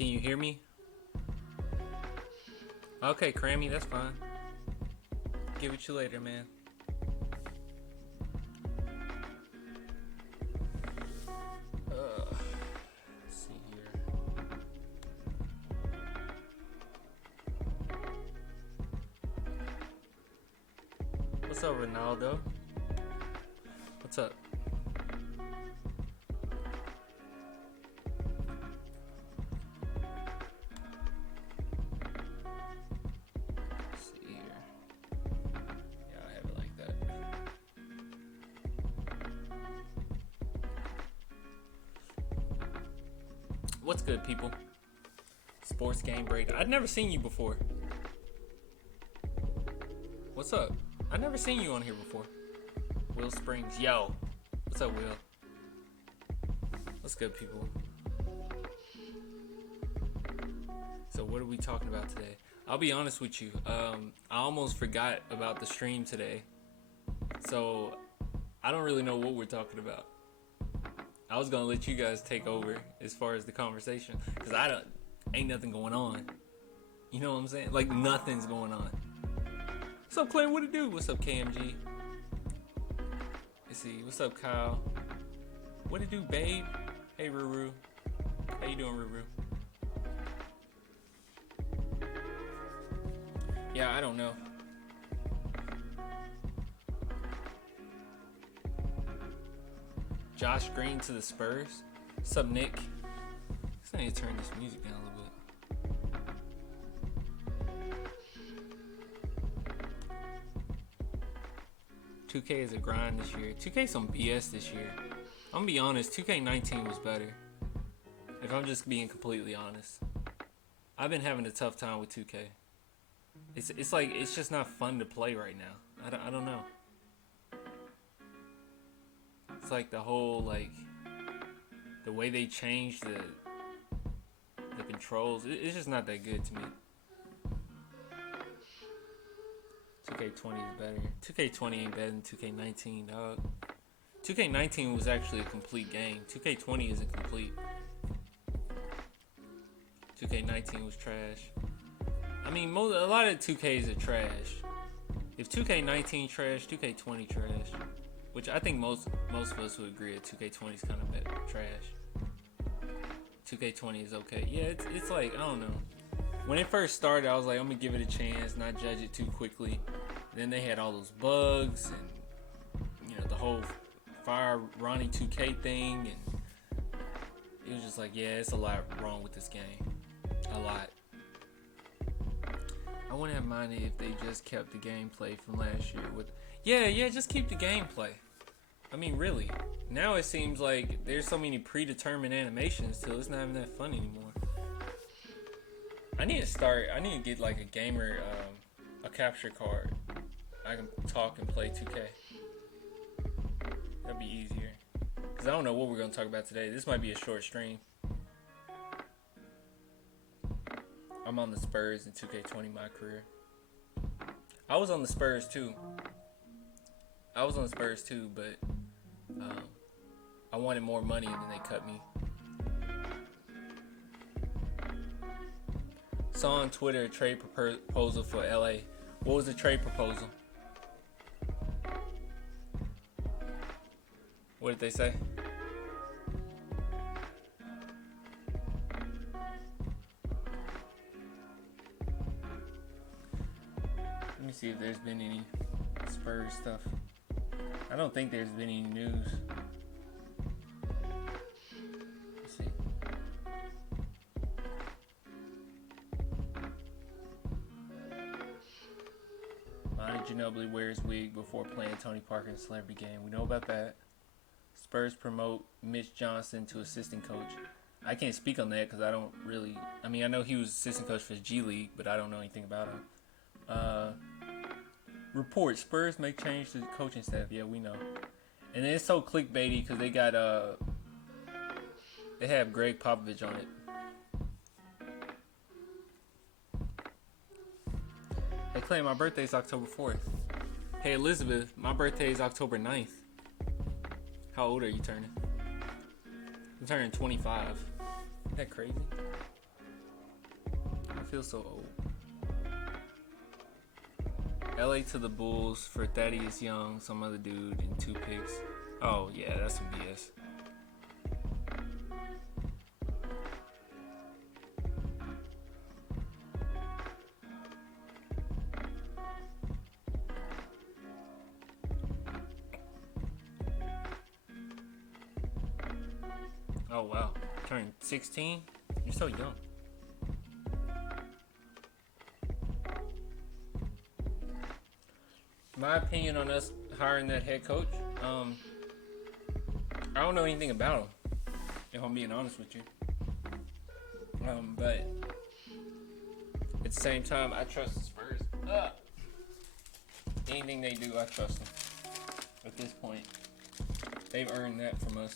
Can you hear me? Okay, Crammy, that's fine. Give it you later, man. Let's see here. What's up, Ronaldo? What's up? Let's see here. Yeah, I have it like that. What's good, people? Sports game break. I'd never seen you before. What's up? I've never seen you on here before. Will Springs. Yo. What's up, Will? What's good, people? So what are we talking about today? I'll be honest with you. I almost forgot about the stream today. So I don't really know what we're talking about. I was gonna let you guys take over as far as the conversation, because ain't nothing going on. You know what I'm saying? Like, nothing's going on. What's up, Clay? What it do? What's up, KMG? Let's see. What's up, Kyle? What it do, babe? Hey, Ruru. How you doing, Ruru? Yeah, I don't know. Josh Green to the Spurs. What's up, Nick? I need to turn this music down a little bit. 2K is a grind this year. 2K some BS this year. I'm gonna be honest, 2K19 was better. If I'm just being completely honest. I've been having a tough time with 2K. It's like, it's just not fun to play right now. I don't know. It's like the whole, like, the way they changed the controls, it's just not that good to me. 2K20 is better. 2K20 ain't better than 2K19, dog. 2K19 was actually a complete game. 2K20 isn't complete. 2K19 was trash. I mean, a lot of 2Ks are trash. If 2K19 trash, 2K20 trash. Which I think most of us would agree that 2K20 is kind of better, trash. 2K20 is okay. Yeah, it's like, I don't know. When it first started, I was like, I'm gonna give it a chance, not judge it too quickly. Then they had all those bugs and, you know, the whole fire Ronnie 2K thing, and it was just like, yeah, it's a lot wrong with this game. A lot. I wouldn't have minded if they just kept the gameplay from last year with. Yeah, just keep the gameplay. I mean, really. Now it seems like there's so many predetermined animations till it's not even that fun anymore. I need to get like a gamer, a capture card. I can talk and play 2K. That'd be easier. Cause I don't know what we're gonna talk about today. This might be a short stream. I'm on the Spurs in 2K20 my career. I was on the Spurs too. But I wanted more money and then they cut me. Saw on Twitter a trade proposal for LA. What was the trade proposal? What did they say? Let me see if there's been any Spurs stuff. I don't think there's been any news. Let's see. Monty Ginobili wears wig before playing Tony Parker in Celebrity Game. We know about that. Spurs promote Mitch Johnson to assistant coach. I can't speak on that because I don't really. I mean, I know he was assistant coach for the G League, but I don't know anything about him. Report: Spurs make change to the coaching staff. Yeah, we know. And it's so clickbaity because they got they have Greg Popovich on it. Hey Clay, my birthday's October 4th. Hey Elizabeth, my birthday is October 9th. How old are you turning? I'm turning 25. Isn't that crazy? feel so old. LA to the Bulls for Thaddeus Young, some other dude, and 2 picks. Oh, yeah, that's some BS. Oh, wow. Turned 16? You're so young. My opinion on us hiring that head coach, I don't know anything about him, if I'm being honest with you. But at the same time, I trust the Spurs. Anything they do, I trust them. At this point, they've earned that from us.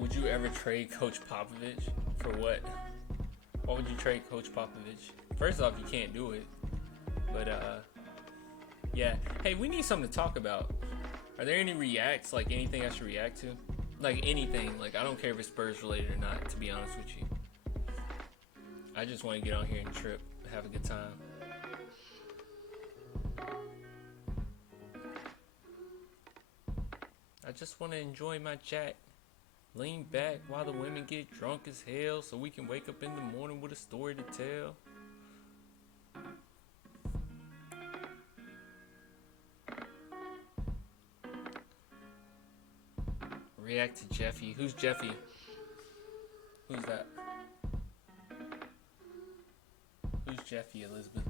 Would you ever trade Coach Popovich for what? What would you trade Coach Popovich? First off, you can't do it. But, yeah. Hey, we need something to talk about. Are there any reacts, like anything I should react to? Like anything. Like, I don't care if it's Spurs related or not, to be honest with you. I just want to get on here and trip, have a good time. I just want to enjoy my chat. Lean back while the women get drunk as hell so we can wake up in the morning with a story to tell. React to Jeffy. Who's Jeffy? Who's that? Who's Jeffy, Elizabeth?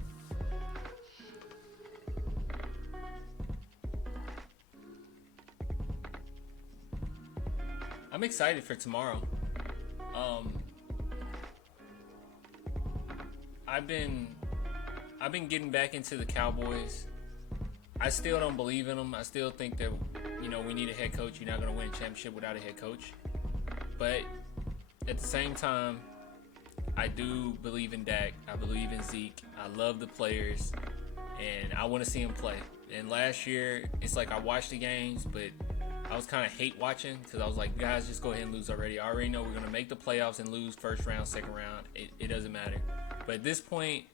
I'm excited for tomorrow. I've been getting back into the Cowboys. I still don't believe in them. I still think that, we need a head coach. You're not going to win a championship without a head coach. But at the same time, I do believe in Dak. I believe in Zeke. I love the players, and I want to see them play. And last year, it's like I watched the games, but I was kind of hate watching because I was like, guys, just go ahead and lose already. I already know we're going to make the playoffs and lose first round, second round. It doesn't matter. But at this point,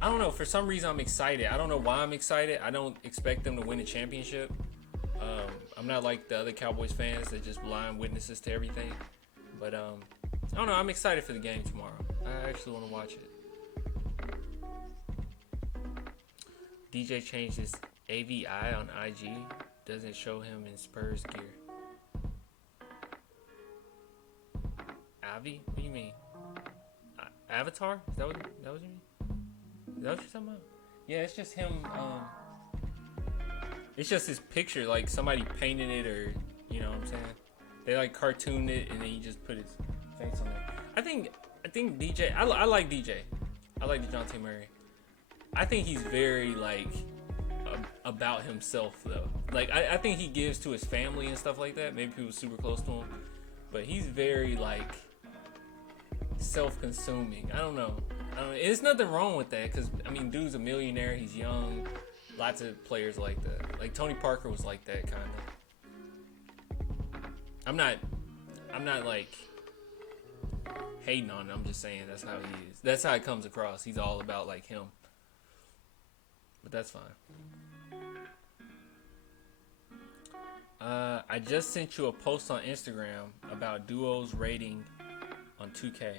I don't know. For some reason, I'm excited. I don't know why I'm excited. I don't expect them to win a championship. I'm not like the other Cowboys fans that just blind witnesses to everything. But I don't know. I'm excited for the game tomorrow. I actually want to watch it. DJ changed his AVI on IG. Doesn't show him in Spurs gear. Avi? What do you mean? Avatar? Is that what you mean? Is that what you're talking about? Yeah, it's just him. It's just his picture, like somebody painted it, or you know what I'm saying? They like cartooned it, and then he just put his face on it. I think DJ. I like DJ. I like DeJounte Murray. I think he's very like about himself though. Like I think he gives to his family and stuff like that. Maybe people super close to him, but he's very like self-consuming. I don't know. There's nothing wrong with that because I mean, dude's a millionaire. He's young. Lots of players like that. Like Tony Parker was like that kind of. I'm not like hating on him. I'm just saying that's how he is. That's how it comes across. He's all about like him. But that's fine. I just sent you a post on Instagram about duos rating on 2K.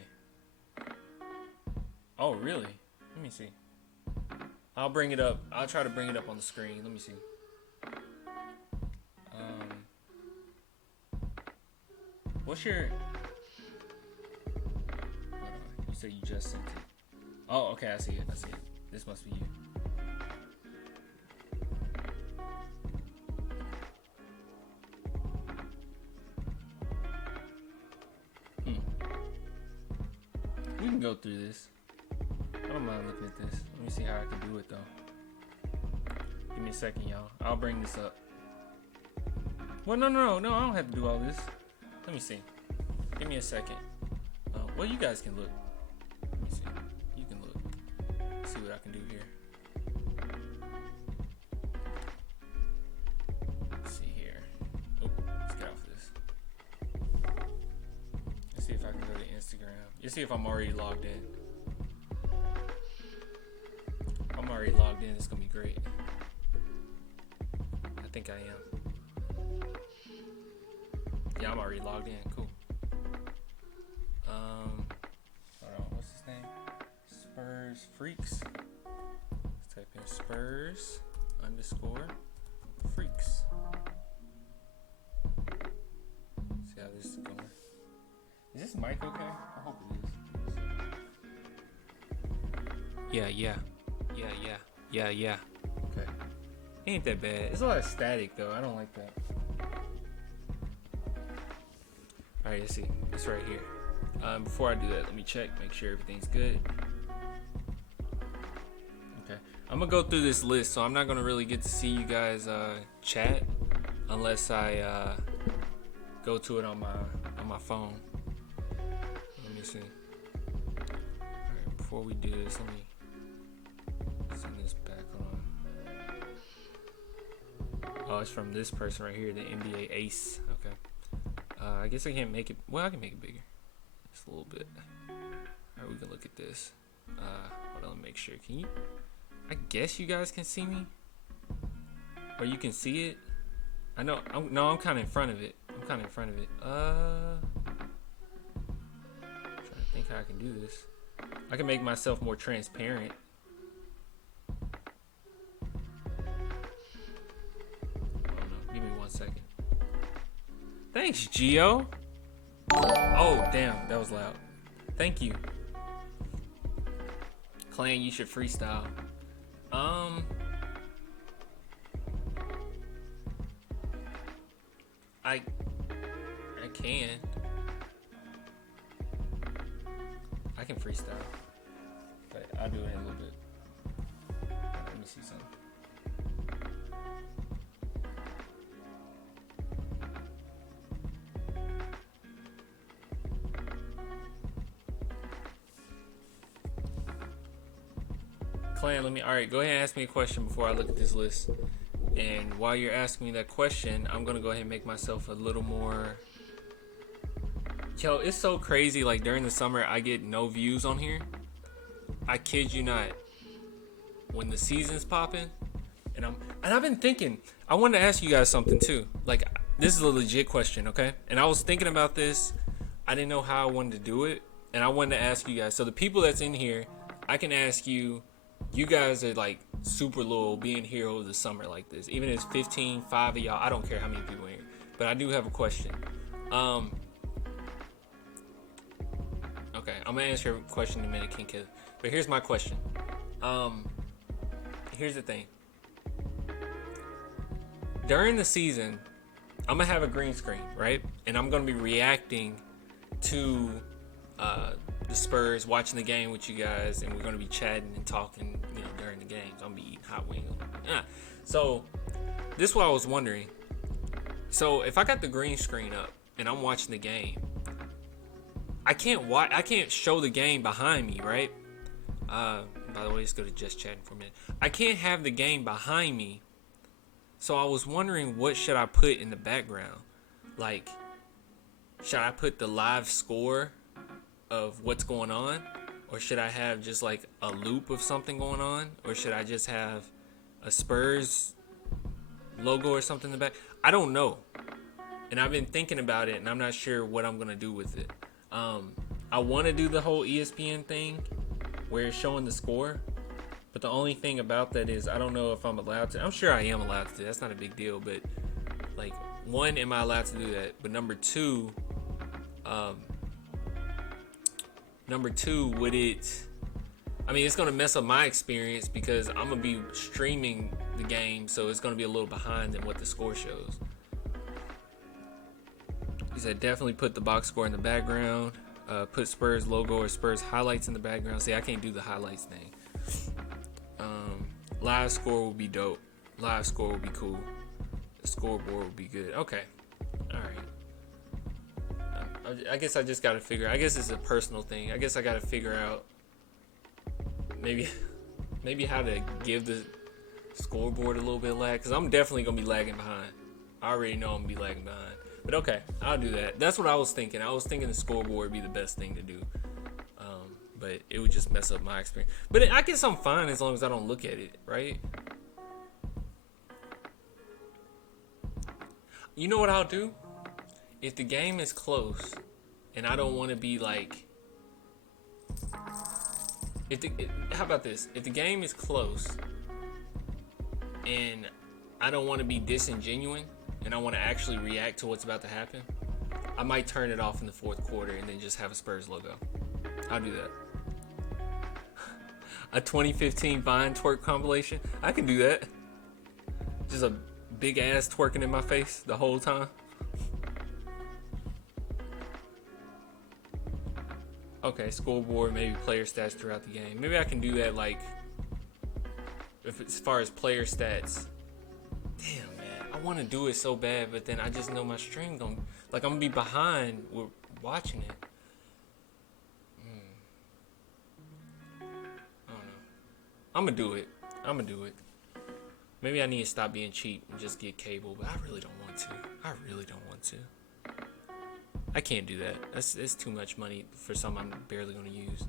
Oh, really? Let me see. I'll bring it up. I'll try to bring it up on the screen. Let me see. What's your... Hold on. You said you just sent it. Oh, okay. I see it. This must be you. We can go through this. I don't mind looking at this. Let me see how I can do it though. Give me a second, y'all. I'll bring this up. Well, no. I don't have to do all this. Let me see. Give me a second. Well, you guys can look. Let me see. You can look. Let's see what I can do here. Let's see here. Oh, let's get off this. Let's see if I can go to Instagram. Let's see if I'm already logged in. If I'm already logged in, it's gonna be great. I think I am. Yeah, I'm already logged in. Cool. Hold on. What's his name? Spurs Freaks. Let's type in Spurs _ Freaks. See how this is going. Is this mic okay? I hope it is. Yeah. Okay. Ain't that bad. It's a lot of static though. I don't like that. Alright, let's see. It's right here. Before I do that, let me check, make sure everything's good. Okay. I'm gonna go through this list, so I'm not gonna really get to see you guys chat unless I go to it on my phone. Let me see. Alright, before we do this, let me send this back on. Oh, it's from this person right here, the NBA ace. Okay. I guess I can't make it. Well, I can make it bigger. Just a little bit. Alright, we can look at this. Hold on, let me make sure. Can you? I guess you guys can see me, or you can see it. I know. I'm kind of in front of it. Trying to think how I can do this. I can make myself more transparent. I don't know. Give me 1 second. Thanks, Gio. Oh, damn. That was loud. Thank you. Clan, you should freestyle. I can. I can freestyle. But I'll do it in a little bit. Let me see something. Clan, alright, go ahead and ask me a question before I look at this list. And while you're asking me that question, I'm gonna go ahead and make myself a little more. Yo, it's so crazy. Like during the summer, I get no views on here. I kid you not. When the season's popping, and I've been thinking. I wanted to ask you guys something too. Like this is a legit question, okay? And I was thinking about this. I didn't know how I wanted to do it, and I wanted to ask you guys. So the people that's in here, I can ask you. You guys are like super loyal being here over the summer like this. Even if it's 15, 5 of y'all, I don't care how many people are here. But I do have a question. Okay, I'm gonna answer your question in a minute, King Kid. But here's my question. Here's the thing. During the season, I'm gonna have a green screen, right? And I'm gonna be reacting to the Spurs, watching the game with you guys, and we're gonna be chatting and talking, during the games. I'm gonna be eating hot wings. So this is what I was wondering. So if I got the green screen up and I'm watching the game, I can't show the game behind me, right? By the way, let's go to just chatting for a minute. I can't have the game behind me. So I was wondering, what should I put in the background? Like, should I put the live score of what's going on, or should I have just like a loop of something going on, or should I just have a Spurs logo or something in the back? I don't know, and I've been thinking about it, and I'm not sure what I'm gonna do with it. I want to do the whole ESPN thing where it's showing the score, but the only thing about that is I don't know if I'm allowed to. I'm sure I am allowed to. That's not a big deal, but like, one, am I allowed to do that? But number two, would it? I mean, it's gonna mess up my experience because I'm gonna be streaming the game, so it's gonna be a little behind than what the score shows. He said definitely put the box score in the background. Put Spurs logo or Spurs highlights in the background. See, I can't do the highlights thing. Live score would be dope. Live score would be cool. The scoreboard would be good. Okay. All right. I guess I just gotta figure. I guess it's a personal thing. I guess I gotta figure out maybe maybe how to give the scoreboard a little bit of lag, because I'm definitely gonna be lagging behind. I already know I'm gonna be lagging behind. But okay, I'll do that. That's what I was thinking. I was thinking the scoreboard would be the best thing to do. But it would just mess up my experience. But I guess I'm fine as long as I don't look at it, right? You know what I'll do? If the game is close and I don't want to be like, how about this? If the game is close and I don't want to be disingenuous and I want to actually react to what's about to happen, I might turn it off in the fourth quarter and then just have a Spurs logo. I'll do that. A 2015 Vine twerk compilation. I can do that. Just a big ass twerking in my face the whole time. Okay, scoreboard, maybe player stats throughout the game. Maybe I can do that, like, if as far as player stats. Damn, man, I want to do it so bad, but then I just know my stream I'm gonna be behind with watching it. I'm gonna do it. Maybe I need to stop being cheap and just get cable, but I really don't want to. I can't do that. It's too much money for something I'm barely gonna use.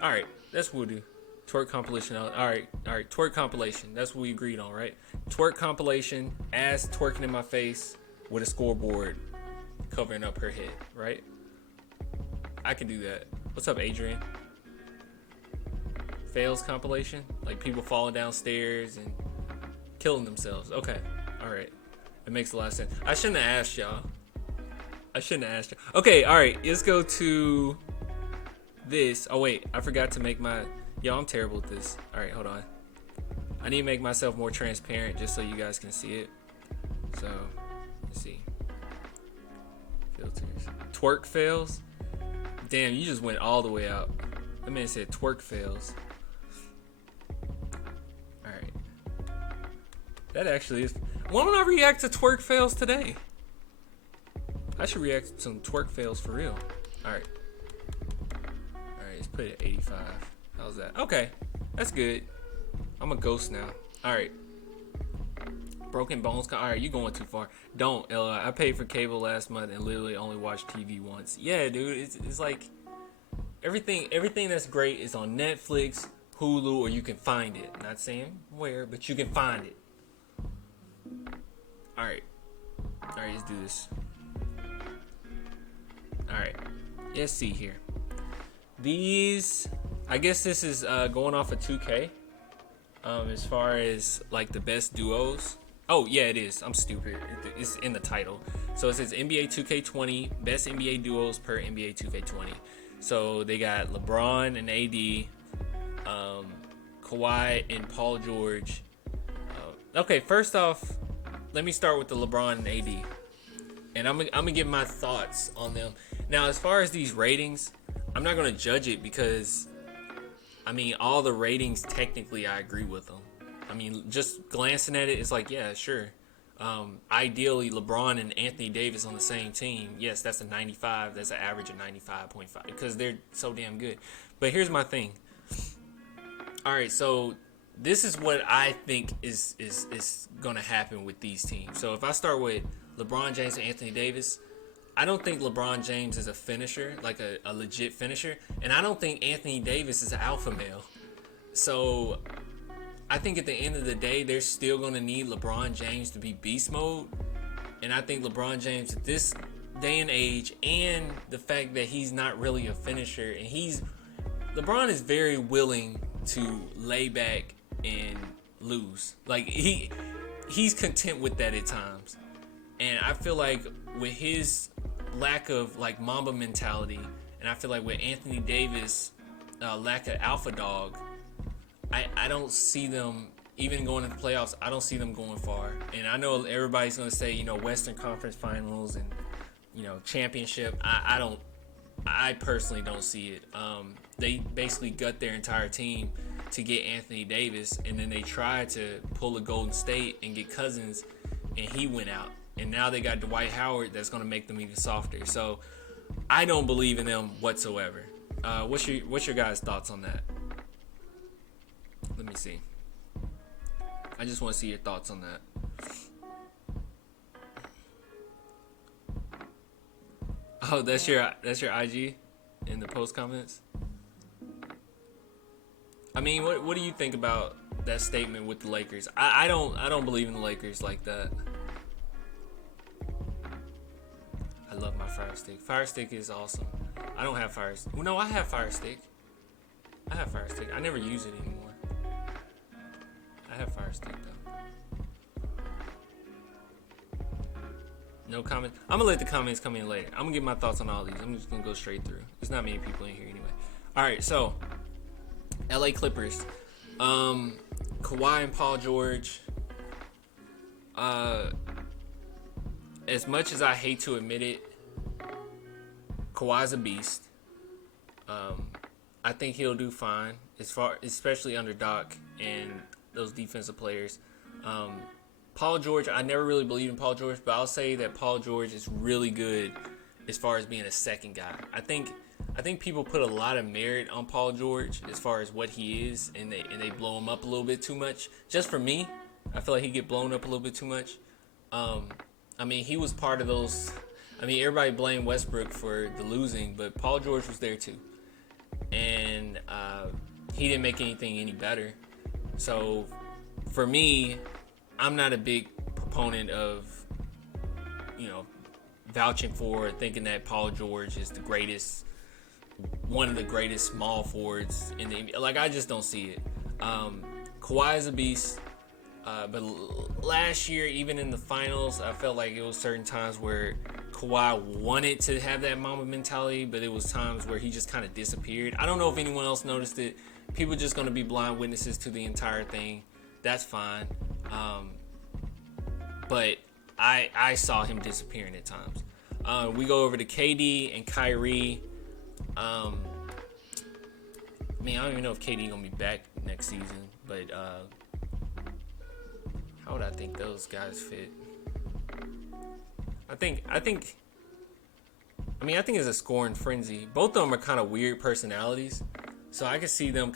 All right, that's what we'll do. Twerk compilation. All right. Twerk compilation. That's what we agreed on, right? Twerk compilation. Ass twerking in my face with a scoreboard covering up her head, right? I can do that. What's up, Adrian? Fails compilation, like people falling downstairs and killing themselves. Okay, all right, it makes a lot of sense. I shouldn't have asked y'all. Okay, all right, let's go to this. Oh wait, I forgot to make my. Yo, I'm terrible at this. All right, hold on. I need to make myself more transparent just so you guys can see it. So let's see. Filters. Twerk fails. Damn, you just went all the way out. That man said twerk fails. That actually is. Why don't I react to twerk fails today? I should react to some twerk fails for real. Alright, let's put it at 85. How's that? Okay, that's good. I'm a ghost now. Alright. Broken Bones. Alright, you going too far. Don't, Ella. I paid for cable last month and literally only watched TV once. Yeah, dude. It's like everything that's great is on Netflix, Hulu, or you can find it. Not saying where, but you can find it. Alright, let's do this. Alright, let's see here. These, I guess this is going off of 2K. As far as like the best duos. Oh, yeah, it is. I'm stupid. It's in the title. So it says NBA 2K20, best NBA duos per NBA 2K20. So they got LeBron and AD, Kawhi and Paul George. Okay, first off, let me start with the LeBron and AD, and I'm gonna give my thoughts on them. Now, as far as these ratings, I'm not gonna judge it because, I mean, all the ratings technically I agree with them. I mean, just glancing at it, it's like, yeah, sure. Ideally, LeBron and Anthony Davis on the same team, yes, that's a 95. That's an average of 95.5 because they're so damn good. But here's my thing. All right, so this is what I think is going to happen with these teams. So if I start with LeBron James and Anthony Davis, I don't think LeBron James is a finisher, like a legit finisher. And I don't think Anthony Davis is an alpha male. So I think at the end of the day, they're still going to need LeBron James to be beast mode. And I think LeBron James at this day and age, and the fact that he's not really a finisher, and LeBron is very willing to lay back and lose. Like he's content with that at times. And I feel like with his lack of like Mamba mentality, and I feel like with Anthony Davis lack of alpha dog, I don't see them even going to the playoffs. I don't see them going far. And I know everybody's going to say, Western Conference Finals and, championship. I personally don't see it. They basically gut their entire team to get Anthony Davis, and then they try to pull a Golden State and get Cousins, and he went out. And now they got Dwight Howard that's going to make them even softer. So I don't believe in them whatsoever. What's your guys' thoughts on that? Let me see. I just want to see your thoughts on that. Oh, that's your IG in the post comments. I mean, what do you think about that statement with the Lakers? I don't believe in the Lakers like that. I love my Fire Stick. Fire Stick is awesome. I don't have Fire Stick. Well, no, I have Fire Stick. I never use it anymore. I have Fire Stick though. No comment. I'm gonna let the comments come in later. I'm gonna give my thoughts on all these. I'm just gonna go straight through. There's not many people in here anyway. All right, so LA Clippers. Kawhi and Paul George. As much as I hate to admit it, Kawhi's a beast. I think he'll do fine, especially under Doc and those defensive players. Paul George, I never really believed in Paul George, but I'll say that Paul George is really good as far as being a second guy. I think people put a lot of merit on Paul George as far as what he is, and they blow him up a little bit too much. Just for me, I feel like he get blown up a little bit too much. I mean, he was part of those. I mean, everybody blamed Westbrook for the losing, but Paul George was there too, and he didn't make anything any better. So, for me, I'm not a big proponent of, vouching for thinking that Paul George is the greatest, one of the greatest small forwards in the NBA. Like, I just don't see it. Kawhi is a beast. But last year, even in the finals, I felt like it was certain times where Kawhi wanted to have that Mamba mentality, but it was times where he just kind of disappeared. I don't know if anyone else noticed it. People are just going to be blind witnesses to the entire thing. That's fine. But I saw him disappearing at times. We go over to KD and Kyrie. I don't even know if KD going to be back next season, but how would I think those guys fit? I think it's a scoring frenzy. Both of them are kind of weird personalities, so I could see them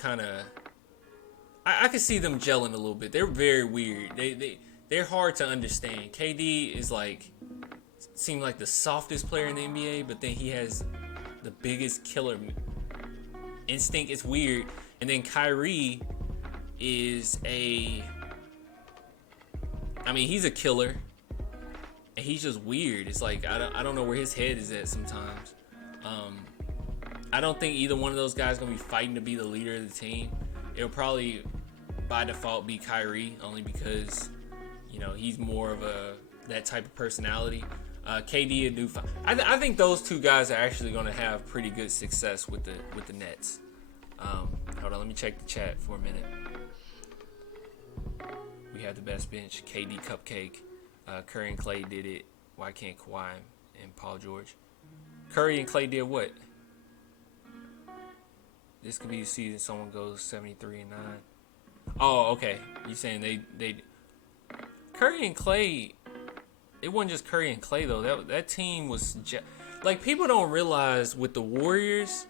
I could see them gelling a little bit. They're very weird. They're hard to understand. KD is seemed like the softest player in the NBA, but then he has the biggest killer instinct. It's weird. And then Kyrie is he's a killer, and he's just weird. It's like I don't know where his head is at sometimes. I don't think either one of those guys gonna be fighting to be the leader of the team. It'll probably by default be Kyrie, only because he's more of that type of personality. KD and Dufa. I think those two guys are actually gonna have pretty good success with the Nets. Hold on, let me check the chat for a minute. We have the best bench. KD Cupcake. Curry and Clay did it. Why can't Kawhi and Paul George? Curry and Clay did what? This could be the season someone goes 73-9. Oh, okay. You saying they Curry and Clay? It wasn't just Curry and Clay though. That team was people don't realize with the Warriors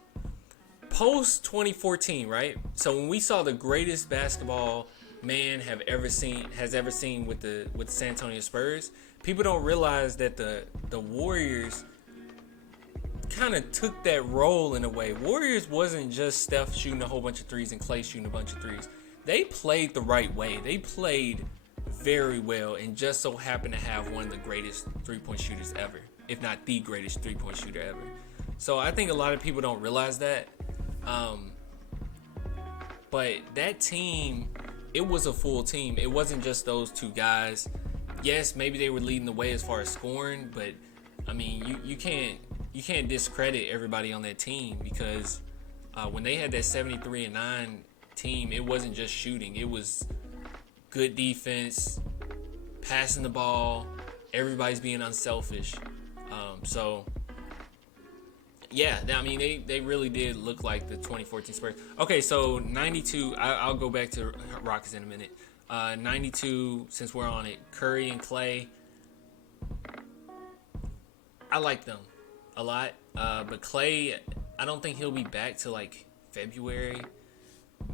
post 2014, right? So when we saw the greatest basketball man has ever seen with the San Antonio Spurs, people don't realize that the Warriors kind of took that role in a way. Warriors wasn't just Steph shooting a whole bunch of threes and Clay shooting a bunch of threes. They played the right way. They played very well and just so happened to have one of the greatest three-point shooters ever, if not the greatest three-point shooter ever. So I think a lot of people don't realize that. But that team, it was a full team. It wasn't just those two guys. Yes, maybe they were leading the way as far as scoring, but I mean, you can't discredit everybody on that team, because when they had that 73-9 team, it wasn't just shooting. It was good defense, passing the ball, everybody's being unselfish. So yeah, I mean, they really did look like the 2014 Spurs. Okay, so 92, I'll go back to Rockets in a minute. 92, since we're on it, Curry and Clay. I like them a lot. But Clay, I don't think he'll be back till like February,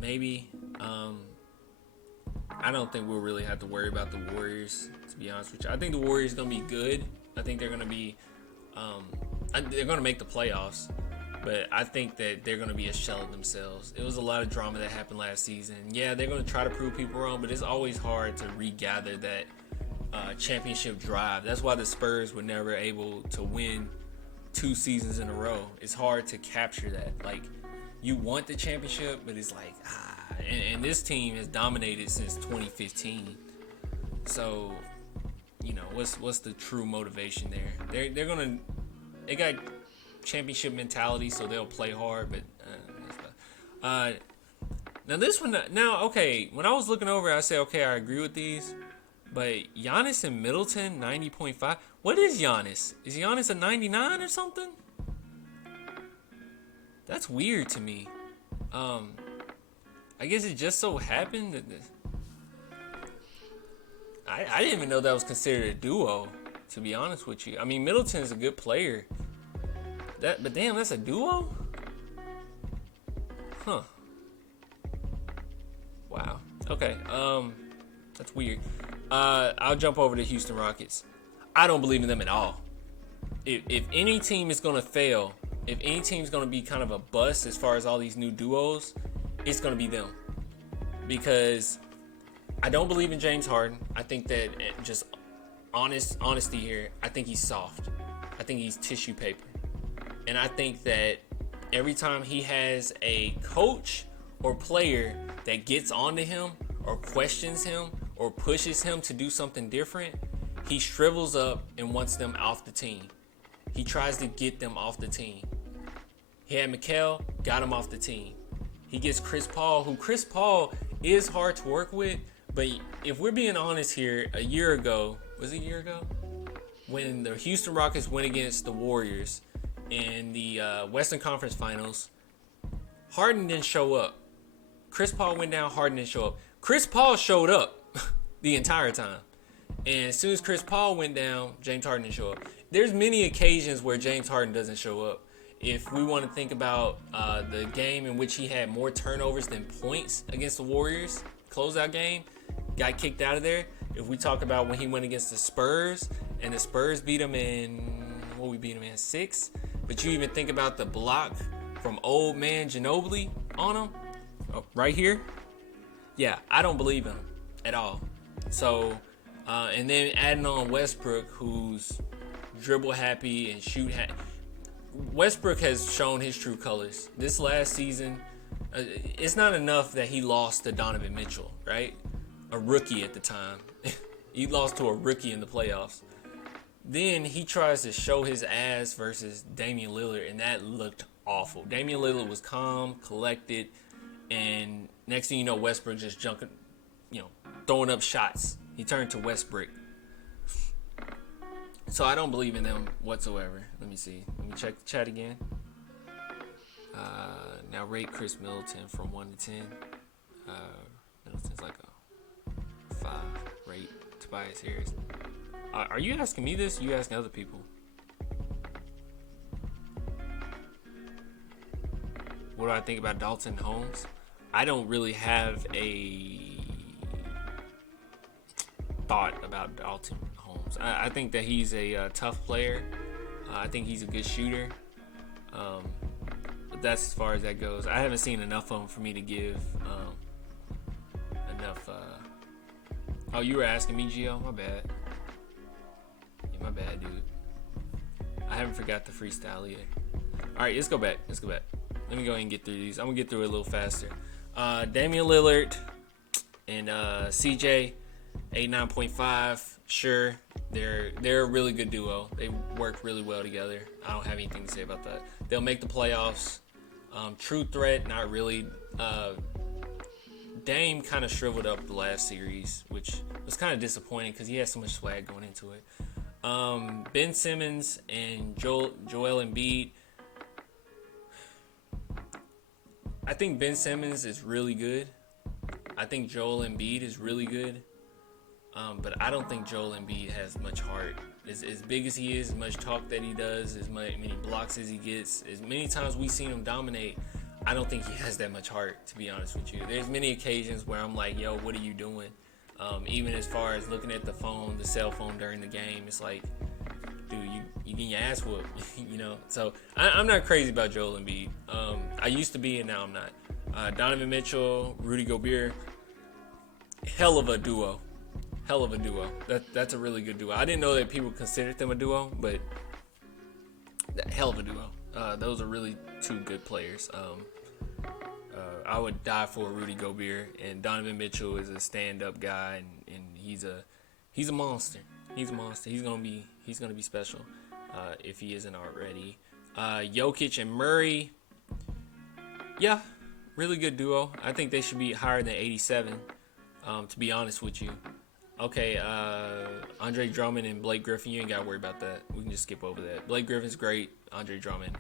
maybe. I don't think we'll really have to worry about the Warriors, to be honest with you. I think the Warriors gonna be good. I think they're gonna be, they're gonna make the playoffs. But I think that they're going to be a shell of themselves. It was a lot of drama that happened last season. Yeah, they're going to try to prove people wrong, but it's always hard to regather that championship drive. That's why the Spurs were never able to win 2 seasons in a row. It's hard to capture that. Like, you want the championship, but it's like, and this team has dominated since 2015. So, you know, what's the true motivation there? They got championship mentality, so they'll play hard, but now this one, okay, when I was looking over, I said, okay, I agree with these, but Giannis and Middleton 90.5. What is Giannis? Is Giannis a 99 or something? That's weird to me. I guess it just so happened that I didn't even know that was considered a duo, to be honest with you. I mean, Middleton's a good player. But damn, that's a duo? Huh. Wow. Okay. That's weird. I'll jump over to Houston Rockets. I don't believe in them at all. If any team is gonna fail, if any team's gonna be kind of a bust as far as all these new duos, it's gonna be them. Because I don't believe in James Harden. I think that just honesty here, I think he's soft. I think he's tissue paper. And I think that every time he has a coach or player that gets onto him or questions him or pushes him to do something different, he shrivels up and wants them off the team. He tries to get them off the team. He had Mikal, got him off the team. He gets Chris Paul is hard to work with, but if we're being honest here, a year ago, when the Houston Rockets went against the Warriors in the Western Conference Finals, Harden didn't show up. Chris Paul went down, Harden didn't show up. Chris Paul showed up the entire time. And as soon as Chris Paul went down, James Harden didn't show up. There's many occasions where James Harden doesn't show up. If we want to think about the game in which he had more turnovers than points against the Warriors, closeout game, got kicked out of there. If we talk about when he went against the Spurs, and the Spurs beat him in, 6? But you even think about the block from old man Ginobili on him, right here. Yeah, I don't believe in him at all. So, and then adding on Westbrook, who's dribble happy and shoot happy. Westbrook has shown his true colors. This last season, it's not enough that he lost to Donovan Mitchell, right? A rookie at the time. He lost to a rookie in the playoffs. Then he tries to show his ass versus Damian Lillard, and that looked awful. Damian Lillard was calm, collected, and next thing you know, Westbrook just throwing up shots. He turned to Westbrook. So I don't believe in them whatsoever. Let me see. Let me check the chat again. Now rate Chris Middleton from 1 to 10. Middleton's like a 5. Rate Tobias Harris. Are you asking me this? Or you asking other people? What do I think about Dalton Holmes? I don't really have a thought about Dalton Holmes. I think that he's a tough player. I think he's a good shooter. But that's as far as that goes. I haven't seen enough of him for me to give enough. Oh, you were asking me, Gio? My bad. Yeah, my bad, dude. I haven't forgot the freestyle either. All right, let's go back. Let me go ahead and get through these. I'm gonna get through it a little faster. Damian Lillard and CJ, 89.5. Sure, they're a really good duo. They work really well together. I don't have anything to say about that. They'll make the playoffs. True threat, not really. Dame kind of shriveled up the last series, which was kind of disappointing because he had so much swag going into it. Ben Simmons and Joel Embiid. I think Ben Simmons is really good. I think Joel Embiid is really good. But I don't think Joel Embiid has much heart. as big as he is, as much talk that he does, as many blocks as he gets, as many times we've seen him dominate, I don't think he has that much heart, to be honest with you. There's many occasions where I'm like, yo, what are you doing? Even as far as looking at the cell phone during the game, it's like, dude, you getting your ass whooped, you know? So I'm not crazy about Joel Embiid. I used to be, and now I'm not. Donovan Mitchell, Rudy Gobert, hell of a duo. That's a really good duo. I didn't know that people considered them a duo, but hell of a duo. Those are really two good players. I would die for Rudy Gobert, and Donovan Mitchell is a stand-up guy, and he's a monster. He's a monster. He's gonna be special if he isn't already. Jokic and Murray, yeah, really good duo. I think they should be higher than 87. To be honest with you. Okay, Andre Drummond and Blake Griffin, you ain't gotta worry about that. We can just skip over that. Blake Griffin's great. Andre Drummond,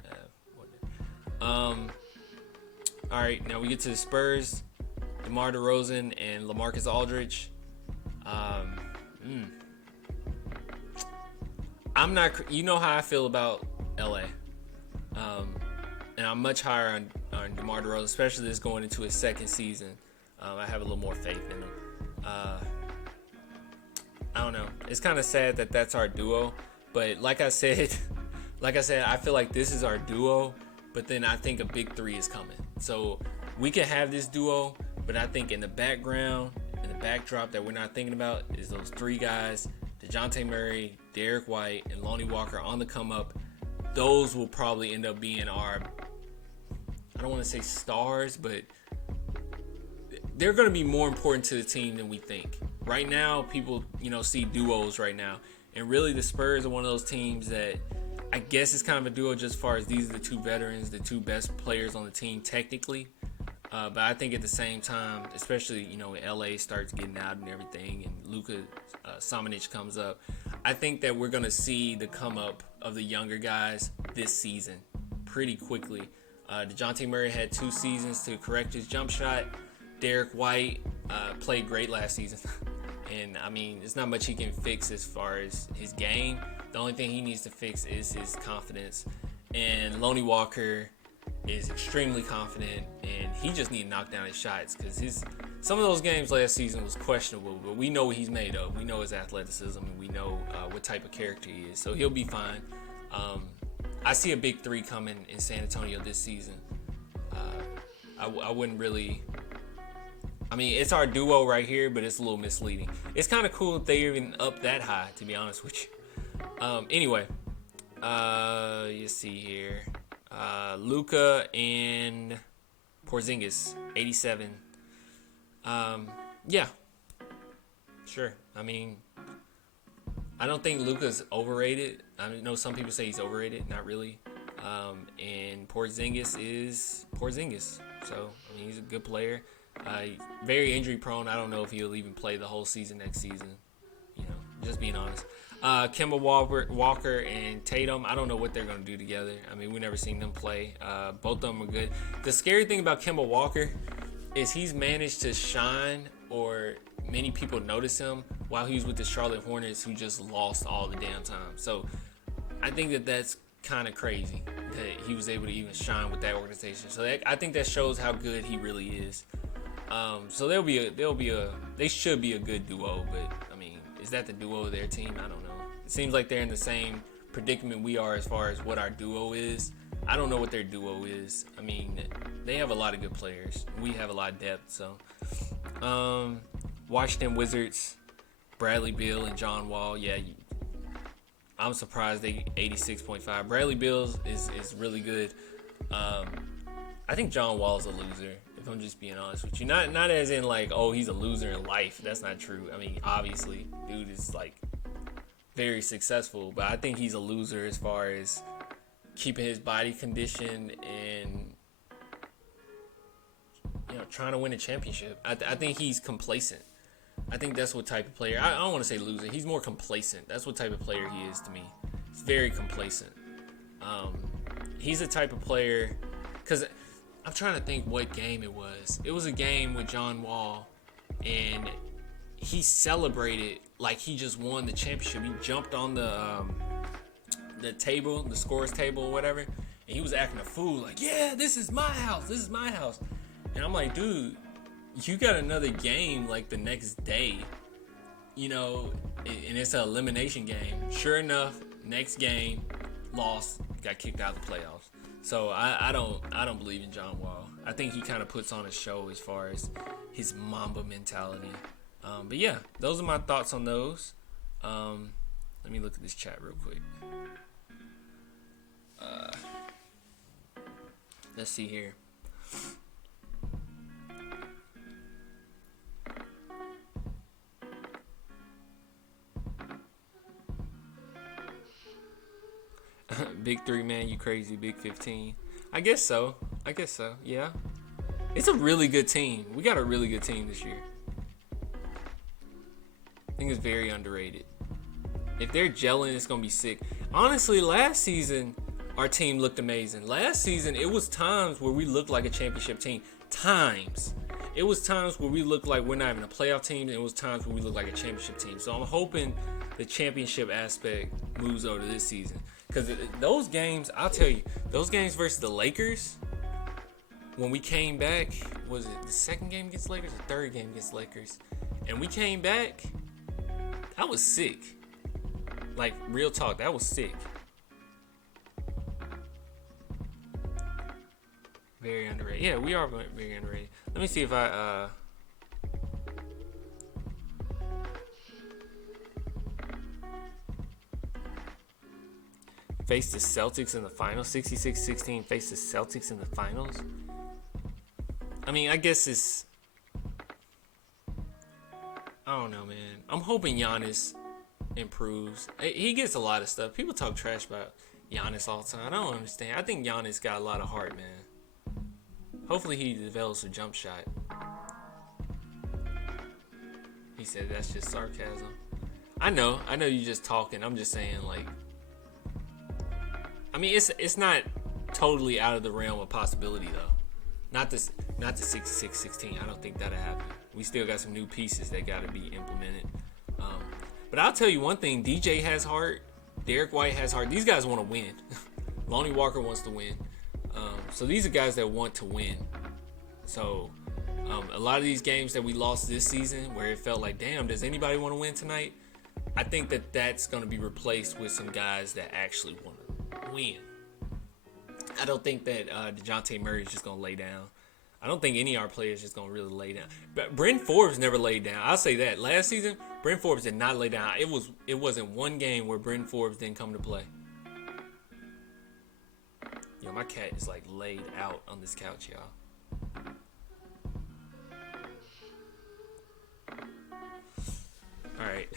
all right, now we get to the Spurs. DeMar DeRozan and LaMarcus Aldridge. I'm not. You know how I feel about LA, and I'm much higher on DeMar DeRozan, especially this going into his second season. I have a little more faith in him. I don't know. It's kind of sad that that's our duo, but like I said, I feel like this is our duo. But then I think a big three is coming. So we can have this duo, but I think in the background, in the backdrop that we're not thinking about is those three guys, DeJounte Murray, Derek White, and Lonnie Walker on the come up. Those will probably end up being our, I don't want to say stars, but they're going to be more important to the team than we think. Right now, people, see duos right now. And really the Spurs are one of those teams that I guess it's kind of a duo just as far as these are the two veterans, the two best players on the team technically. But I think at the same time, especially, when LA starts getting out and everything and Luka Samanic comes up, I think that we're going to see the come up of the younger guys this season pretty quickly. DeJounte Murray had 2 seasons to correct his jump shot. Derek White played great last season. And, there's not much he can fix as far as his game. The only thing he needs to fix is his confidence. And Lonnie Walker is extremely confident, and he just need to knock down his shots because some of those games last season was questionable, but we know what he's made of. We know his athleticism, and we know what type of character he is. So he'll be fine. I see a big 3 coming in San Antonio this season. I wouldn't really... it's our duo right here, but it's a little misleading. It's kind of cool that they're even up that high, to be honest with you. Anyway, you see here. Luka and Porzingis, 87. Yeah. Sure. I don't think Luka's overrated. I know some people say he's overrated. Not really. And Porzingis is Porzingis. So, he's a good player. Very injury prone. I don't know if he'll even play the whole season next season. Just being honest. Kemba Walker and Tatum, I don't know what they're going to do together. We never seen them play. Both of them are good. The scary thing about Kemba Walker is he's managed to shine, or many people notice him, while he was with the Charlotte Hornets, who just lost all the damn time. So I think that that's kind of crazy that he was able to even shine with that organization. So I think that shows how good he really is. So they should be a good duo, but is that the duo of their team? I don't know. It seems like they're in the same predicament we are as far as what our duo is. I don't know what their duo is. They have a lot of good players. We have a lot of depth. So, Washington Wizards, Bradley Beal and John Wall. Yeah, I'm surprised they 86.5. Bradley Beal is really good. I think John Wall is a loser, if I'm just being honest with you. Not as in like, oh, he's a loser in life. That's not true. Obviously, dude is like very successful, but I think he's a loser as far as keeping his body conditioned and trying to win a championship. I think he's complacent. I think that's what type of player. I don't want to say loser. He's more complacent. That's what type of player he is to me. He's very complacent. He's the type of player, because I'm trying to think what game it was. It was a game with John Wall, and he celebrated like he just won the championship. He jumped on the table, the scores table or whatever, and he was acting a fool, like, yeah, this is my house, this is my house. And I'm like, dude, you got another game like the next day, you know, and it's an elimination game. Sure enough, next game, lost, got kicked out of the playoffs. So I don't believe in John Wall. I think he kind of puts on a show as far as his Mamba mentality. But yeah, those are my thoughts on those. Let me look at this chat real quick. Let's see here. Big 3, man, you crazy. Big 15. I guess so. Yeah. It's a really good team. We got a really good team this year. I think it's very underrated. If they're gelling, it's going to be sick. Honestly, last season, our team looked amazing. Last season, it was times where we looked like a championship team. Times. It was times where we looked like we're not even a playoff team, and it was times where we looked like a championship team. So I'm hoping the championship aspect moves over to this season. Because those games, I'll tell you, those games versus the Lakers, when we came back, was it the second game against Lakers, the third game against Lakers? And we came back, that was sick. Like, real talk, that was sick. Very underrated. Yeah, we are very underrated. Let me see if I, face the Celtics in the finals. 66-16 face the Celtics in the finals. I mean, I guess it's... I don't know, man. I'm hoping Giannis improves. He gets a lot of stuff. People talk trash about Giannis all the time. I don't understand. I think Giannis got a lot of heart, man. Hopefully he develops a jump shot. He said that's just sarcasm. I know you're just talking. I'm just saying, like... I mean, it's not totally out of the realm of possibility, though. Not the 66-16. I don't think that'll happen. We still got some new pieces that got to be implemented. But I'll tell you one thing. DJ has heart. Derek White has heart. These guys want to win. Lonnie Walker wants to win. So these are guys that want to win. So a lot of these games that we lost this season where it felt like, damn, does anybody want to win tonight? I think that that's going to be replaced with some guys that actually want to win. I don't think that DeJounte Murray is just going to lay down. I don't think any of our players is just going to really lay down. But Brent Forbes never laid down. I'll say that. Last season, Brent Forbes did not lay down. It wasn't one game where Brent Forbes didn't come to play. Yo, my cat is like laid out on this couch, y'all. All right.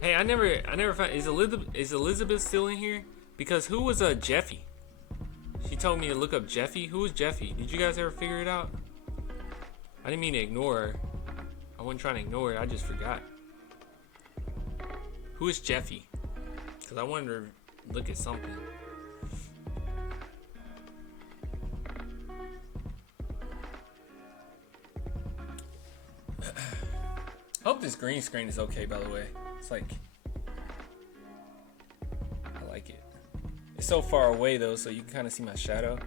Hey, I never found, is Elizabeth still in here? Because who was Jeffy? She told me to look up Jeffy. Who was Jeffy? Did you guys ever figure it out? I didn't mean to ignore her. I wasn't trying to ignore her. I just forgot. Who is Jeffy? Because I wanted to look at something. I hope this green screen is okay, by the way. It's like... I like it. It's so far away, though, so you can kind of see my shadow.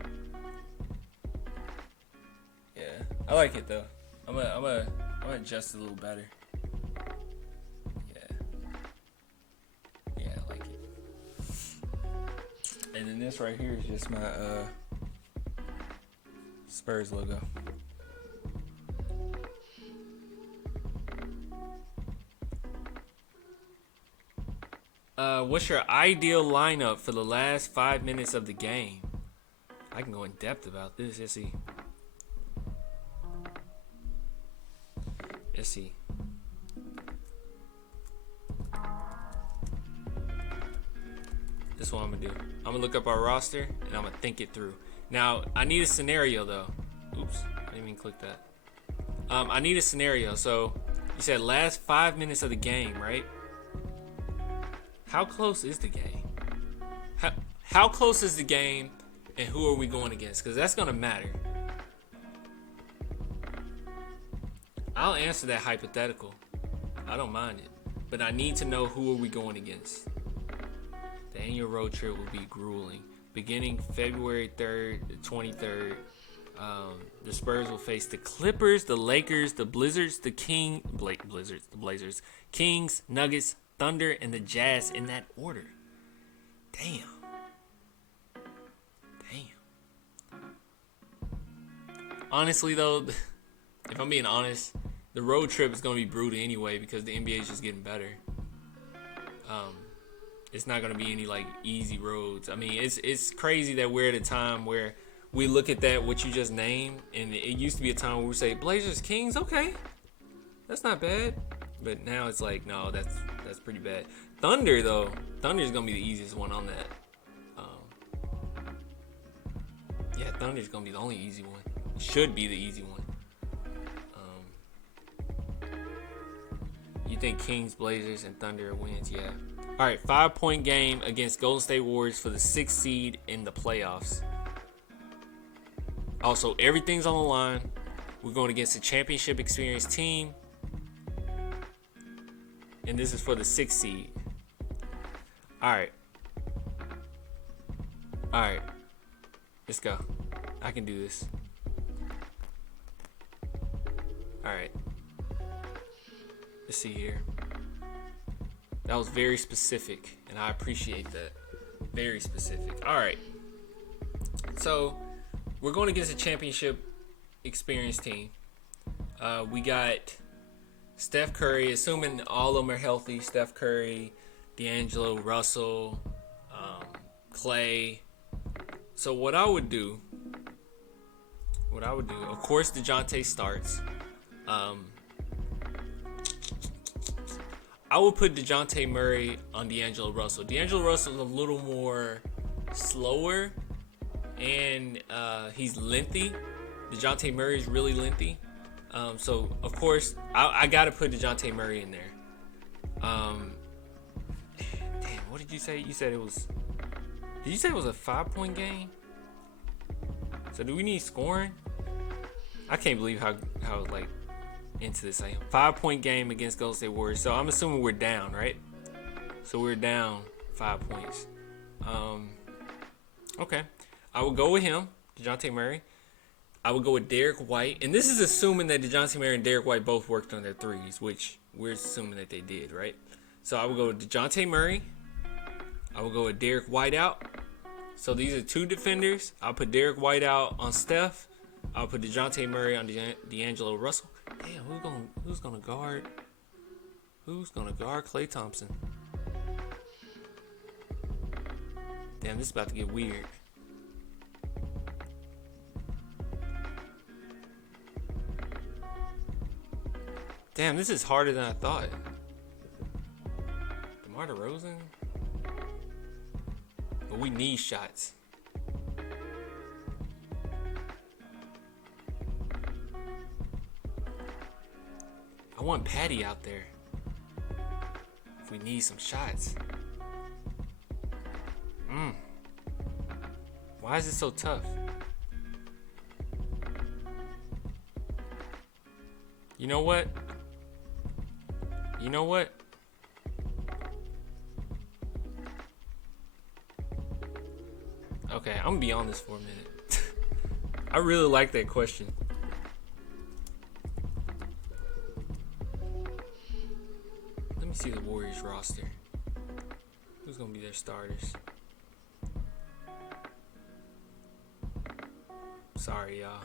Yeah, I like it, though. I'm gonna adjust it a little better. Yeah, I like it. And then this right here is just my Spurs logo. What's your ideal lineup for the last 5 minutes of the game? I can go in depth about this. Let's see. This is what I'm gonna do. I'm gonna look up our roster and I'm gonna think it through. Now, I need a scenario though. Oops, I didn't even click that. I need a scenario. So you said last 5 minutes of the game, right? How close is the game? How close is the game, and who are we going against? Because that's gonna matter. I'll answer that hypothetical. I don't mind it. But I need to know who are we going against. The annual road trip will be grueling. Beginning February 3rd to 23rd, the Spurs will face the Clippers, the Lakers, the Blizzards, the Blazers, Kings, Nuggets, Thunder, and the Jazz in that order. Damn. Honestly, though, if I'm being honest, the road trip is going to be brutal anyway because the NBA is just getting better. It's not going to be any like easy roads. I mean, it's crazy that we're at a time where we look at that what you just named, and it used to be a time where we say Blazers, Kings, okay, that's not bad. But now it's like, no, that's pretty bad. Thunder though, Thunder is going to be the easiest one on that. Yeah, Thunder is going to be the only easy one. Should be the easy one. You think Kings, Blazers, and Thunder wins? Yeah. All right, 5-point game against Golden State Warriors for the 6th seed in the playoffs. Also, everything's on the line. We're going against a championship experienced team. And this is for the 6th seed. All right. Let's go. I can do this. All right. Let's see here. That was very specific, and I appreciate that. Very specific. All right. So, we're going against a championship experienced team. We got Steph Curry, assuming all of them are healthy. Steph Curry, D'Angelo Russell, Clay. So what I would do, of course, DeJounte starts. I would put DeJounte Murray on D'Angelo Russell. D'Angelo Russell is a little more slower, and he's lengthy. DeJounte Murray is really lengthy. So, of course, I got to put DeJounte Murray in there. Damn, what did you say? You said it was... Did you say it was a 5-point game? So, do we need scoring? I can't believe how like, into this I am. 5-point game against Golden State Warriors. So, I'm assuming we're down, right? So, we're down 5 points. Okay. I will go with him, DeJounte Murray. I would go with Derek White. And this is assuming that DeJounte Murray and Derek White both worked on their threes, which we're assuming that they did, right? So I would go with DeJounte Murray. I would go with Derek White out. So these are two defenders. I'll put Derek White out on Steph. I'll put DeJounte Murray on D'Angelo Russell. Damn, who's gonna guard Klay Thompson? Damn, this is about to get weird. Damn, this is harder than I thought. DeMar DeRozan? But we need shots. I want Patty out there. If we need some shots. Why is it so tough? You know what? Okay, I'm gonna be on this for a minute. I really like that question. Let me see the Warriors roster. Who's gonna be their starters? Sorry, y'all.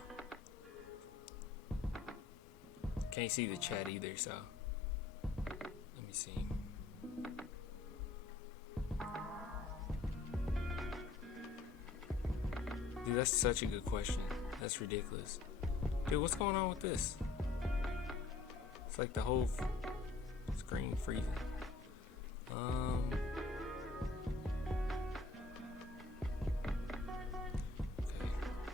Can't see the chat either, so let me see. Dude, that's such a good question. That's ridiculous. Dude, what's going on with this? It's like the whole screen freezing. Okay.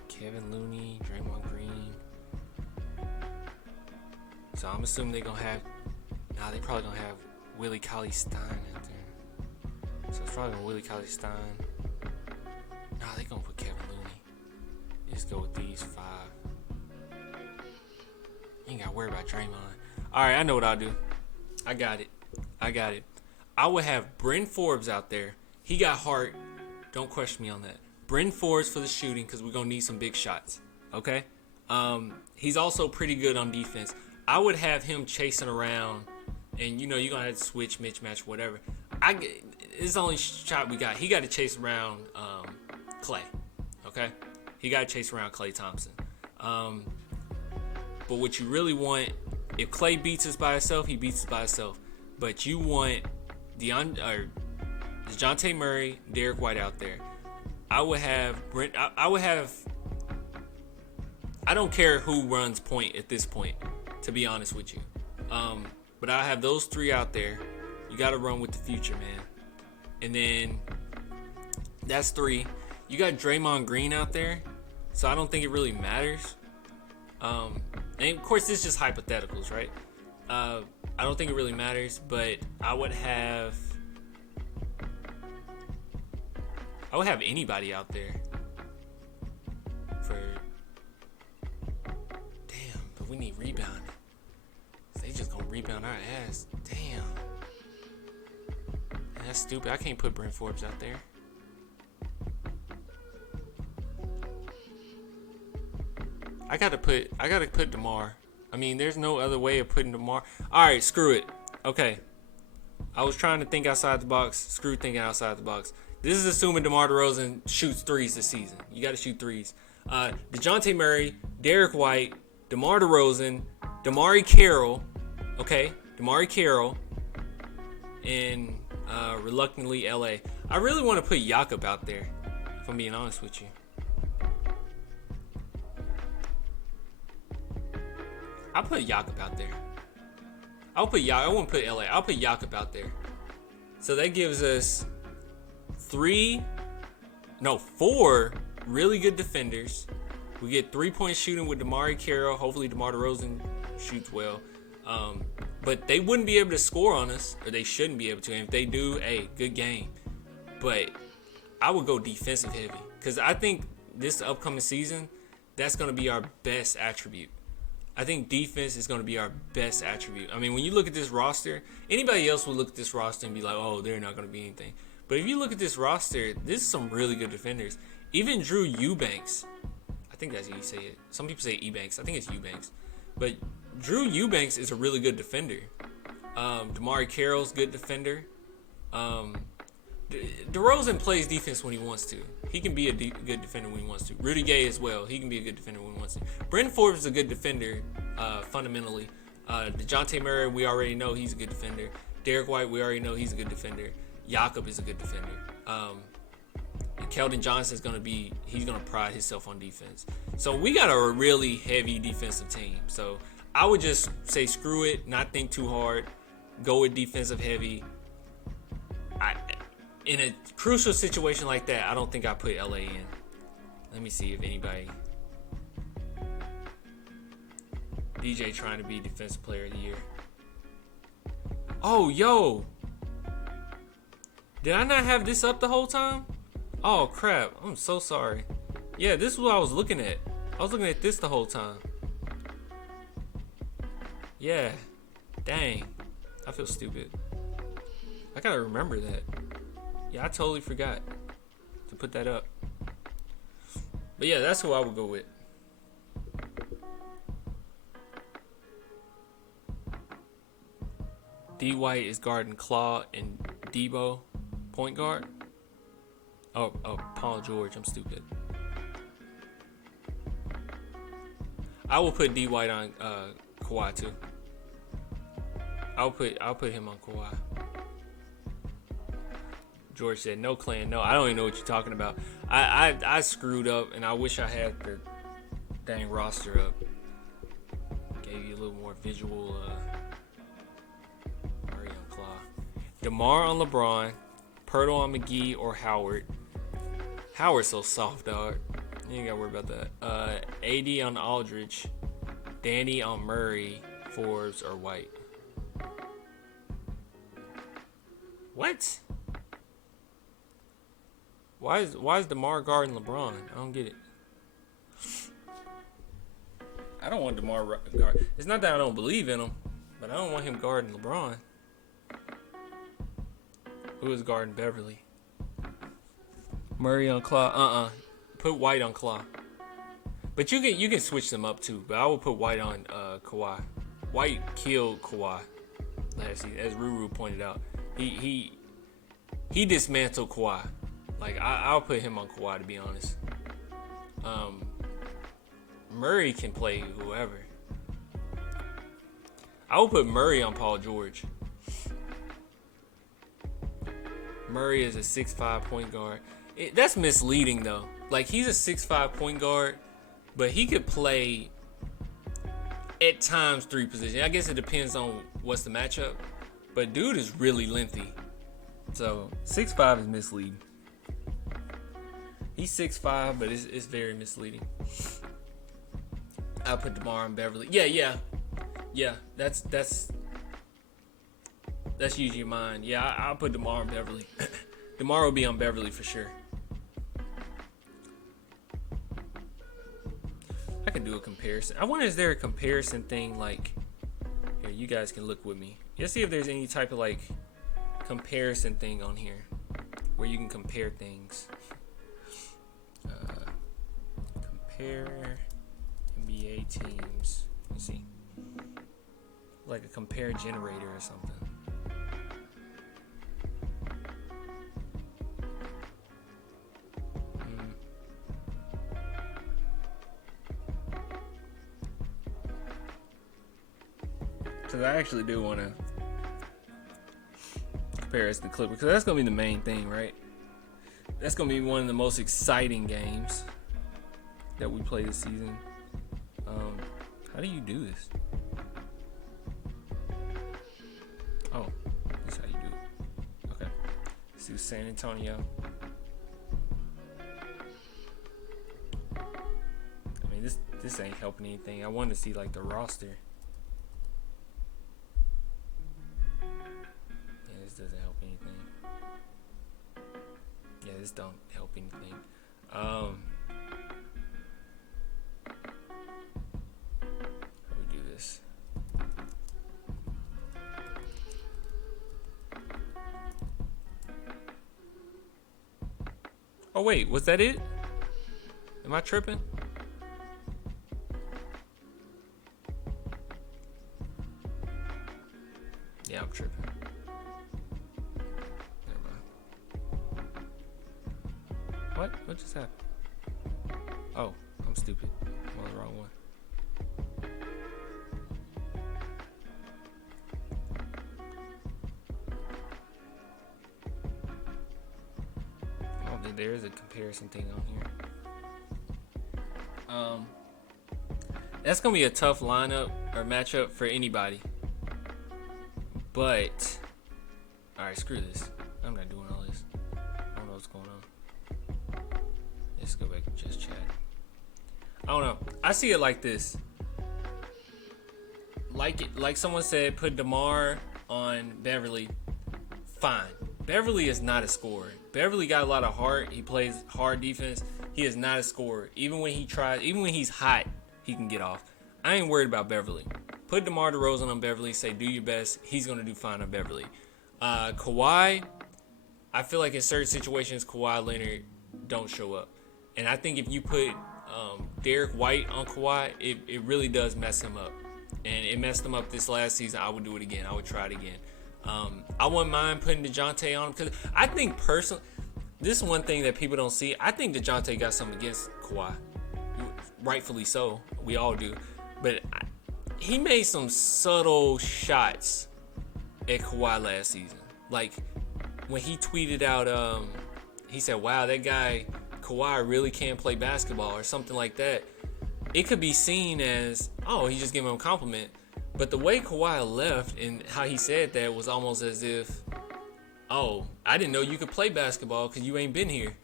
Kevin Looney, Draymond Green. So I'm assuming they're gonna have. Nah, they probably gonna have Willie Cauley-Stein out there. So it's probably gonna Willie Cauley-Stein. Nah, they gonna put Kevin Looney. Just go with these 5. You ain't gotta worry about Draymond. All right, I know what I'll do. I got it. I would have Bryn Forbes out there. He got heart. Don't question me on that. Bryn Forbes for the shooting because we're gonna need some big shots. Okay. He's also pretty good on defense. I would have him chasing around, and you're gonna have to switch, mismatch, whatever. It's the only shot we got. He got to chase around Clay. Okay. He got to chase around Klay Thompson. But what you really want, if Clay beats us by himself, he beats us by himself. But you want DeJounte Murray, Derek White out there. I would have Brent. I don't care who runs point at this point, to be honest with you. But I have those three out there. You got to run with the future, man. And then that's three. You got Draymond Green out there, so I don't think it really matters. And of course, this is just hypotheticals, right? I don't think it really matters, but I would have anybody out there for. Damn, but we need rebounding. They just gonna rebound our ass. Damn. Man, that's stupid. I can't put Bryn Forbes out there. I gotta put DeMar. I mean, there's no other way of putting DeMar. All right, screw it. Okay. I was trying to think outside the box. Screw thinking outside the box. This is assuming DeMar DeRozan shoots threes this season. You got to shoot threes. DeJounte Murray, Derek White, DeMar DeRozan, Damari Carroll. Okay, Damari Carroll, and reluctantly LA. I really want to put Jakob out there, if I'm being honest with you. I'll put Jakob out there. I won't put LA. I'll put Jakob out there. So that gives us 4 really good defenders. We get 3-point shooting with Damari Carroll. Hopefully DeMar DeRozan shoots well. But they wouldn't be able to score on us, or they shouldn't be able to. And if they do, hey, good game. But I would go defensive heavy, because I think this upcoming season, that's going to be our best attribute. I think defense is going to be our best attribute. I mean, when you look at this roster, anybody else would look at this roster and be like, oh, they're not going to be anything. But if you look at this roster, this is some really good defenders. Even Drew Eubanks, I think that's how you say it. Some people say Ebanks. I think it's Eubanks. But Drew Eubanks is a really good defender. Damari Carroll's good defender. DeRozan plays defense when he wants to. He can be a good defender when he wants to. Rudy Gay as well. He can be a good defender when he wants to. Bryn Forbes is a good defender, fundamentally. DeJounte Murray, we already know he's a good defender. Derek White, we already know he's a good defender. Jakob is a good defender. And Keldon Johnson's he's gonna pride himself on defense. So we got a really heavy defensive team. So I would just say screw it, not think too hard, go with defensive heavy. In a crucial situation like that, I don't think I put LA in. Let me see if anybody. DJ trying to be Defensive Player of the Year. Oh, yo. Did I not have this up the whole time? Oh, crap. I'm so sorry. Yeah, this is what I was looking at. I was looking at this the whole time. Yeah. Dang. I feel stupid. I gotta remember that. Yeah, I totally forgot to put that up. But yeah, that's who I would go with. D. White is guarding Claw and Debo, point guard. Oh, Paul George. I'm stupid. I will put D. White on Kawhi too. I'll put him on Kawhi. George said, no, Clan, no. I don't even know what you're talking about. I screwed up, and I wish I had the dang roster up. Gave you a little more visual. Murray on Claw. DeMar on LeBron. Pirtle on McGee or Howard. Howard's so soft, dog. You ain't got to worry about that. AD on Aldridge. Danny on Murray. Forbes or White. What? Why is DeMar guarding LeBron? I don't get it. I don't want DeMar guard. It's not that I don't believe in him, but I don't want him guarding LeBron. Who is guarding Beverly? Murray on Claw. Put White on Claw. But you can switch them up too. But I would put White on Kawhi. White killed Kawhi last season, as Ruru pointed out. He dismantled Kawhi. Like I'll put him on Kawhi, to be honest. Murray can play whoever. I would put Murray on Paul George. Murray is a 6'5" point guard. That's misleading though. Like he's a 6'5" point guard, but he could play at times 3 positions. I guess it depends on what's the matchup. But dude is really lengthy. So 6'5" is misleading. He's 6'5", but it's very misleading. I'll put DeMar on Beverly. Yeah. That's using your mind. Yeah, I'll put DeMar on Beverly. DeMar will be on Beverly for sure. I can do a comparison. I wonder, is there a comparison thing like here? You guys can look with me. Let's see if there's any type of like comparison thing on here where you can compare things. Compare NBA teams. Let's see. Like a compare generator or something. Because I actually do want to compare us to Clippers. Because that's going to be the main thing, right? That's going to be one of the most exciting games that we play this season. How do you do this? Oh, this is how you do it. Okay. Let's do San Antonio. I mean, this ain't helping anything. I wanted to see like the roster. Yeah, this doesn't help anything. Yeah, this don't help anything. How do we do this? Oh wait, was that it? Am I tripping? Yeah, I'm tripping. Never mind. What? What just happened? Oh, I'm stupid. I'm on the wrong one. There is a comparison thing on here. That's gonna be a tough lineup or matchup for anybody. But alright, screw this. I'm not doing all this. I don't know what's going on. Let's go back and just chat. I don't know. I see it like this. Like someone said, put DeMar on Beverly. Fine. Beverly is not a scorer. Beverly got a lot of heart. He plays hard defense. He is not a scorer. Even when he's hot, he can get off. I ain't worried about Beverly. Put DeMar DeRozan on Beverly. Say, do your best. He's going to do fine on Beverly. Kawhi, I feel like in certain situations, Kawhi Leonard don't show up. And I think if you put Derek White on Kawhi, it really does mess him up. And it messed him up this last season. I would do it again. I would try it again. I wouldn't mind putting DeJounte on him because I think personally, this is one thing that people don't see. I think DeJounte got something against Kawhi. Rightfully so. We all do. But he made some subtle shots at Kawhi last season. Like when he tweeted out, he said, wow, that guy Kawhi really can't play basketball or something like that. It could be seen as, oh, he's just giving him a compliment. But the way Kawhi left and how he said that was almost as if, oh, I didn't know you could play basketball because you ain't been here.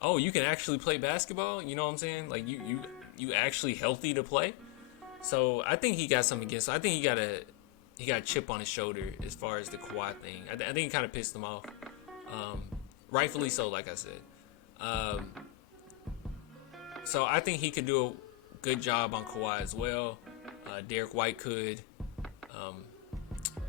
Oh, you can actually play basketball? You know what I'm saying? Like, you actually healthy to play? So I think he got something against. I think he got a chip on his shoulder as far as the Kawhi thing. I think it kind of pissed him off. Rightfully so, like I said. So I think he could do good job on Kawhi as well. Derek White could.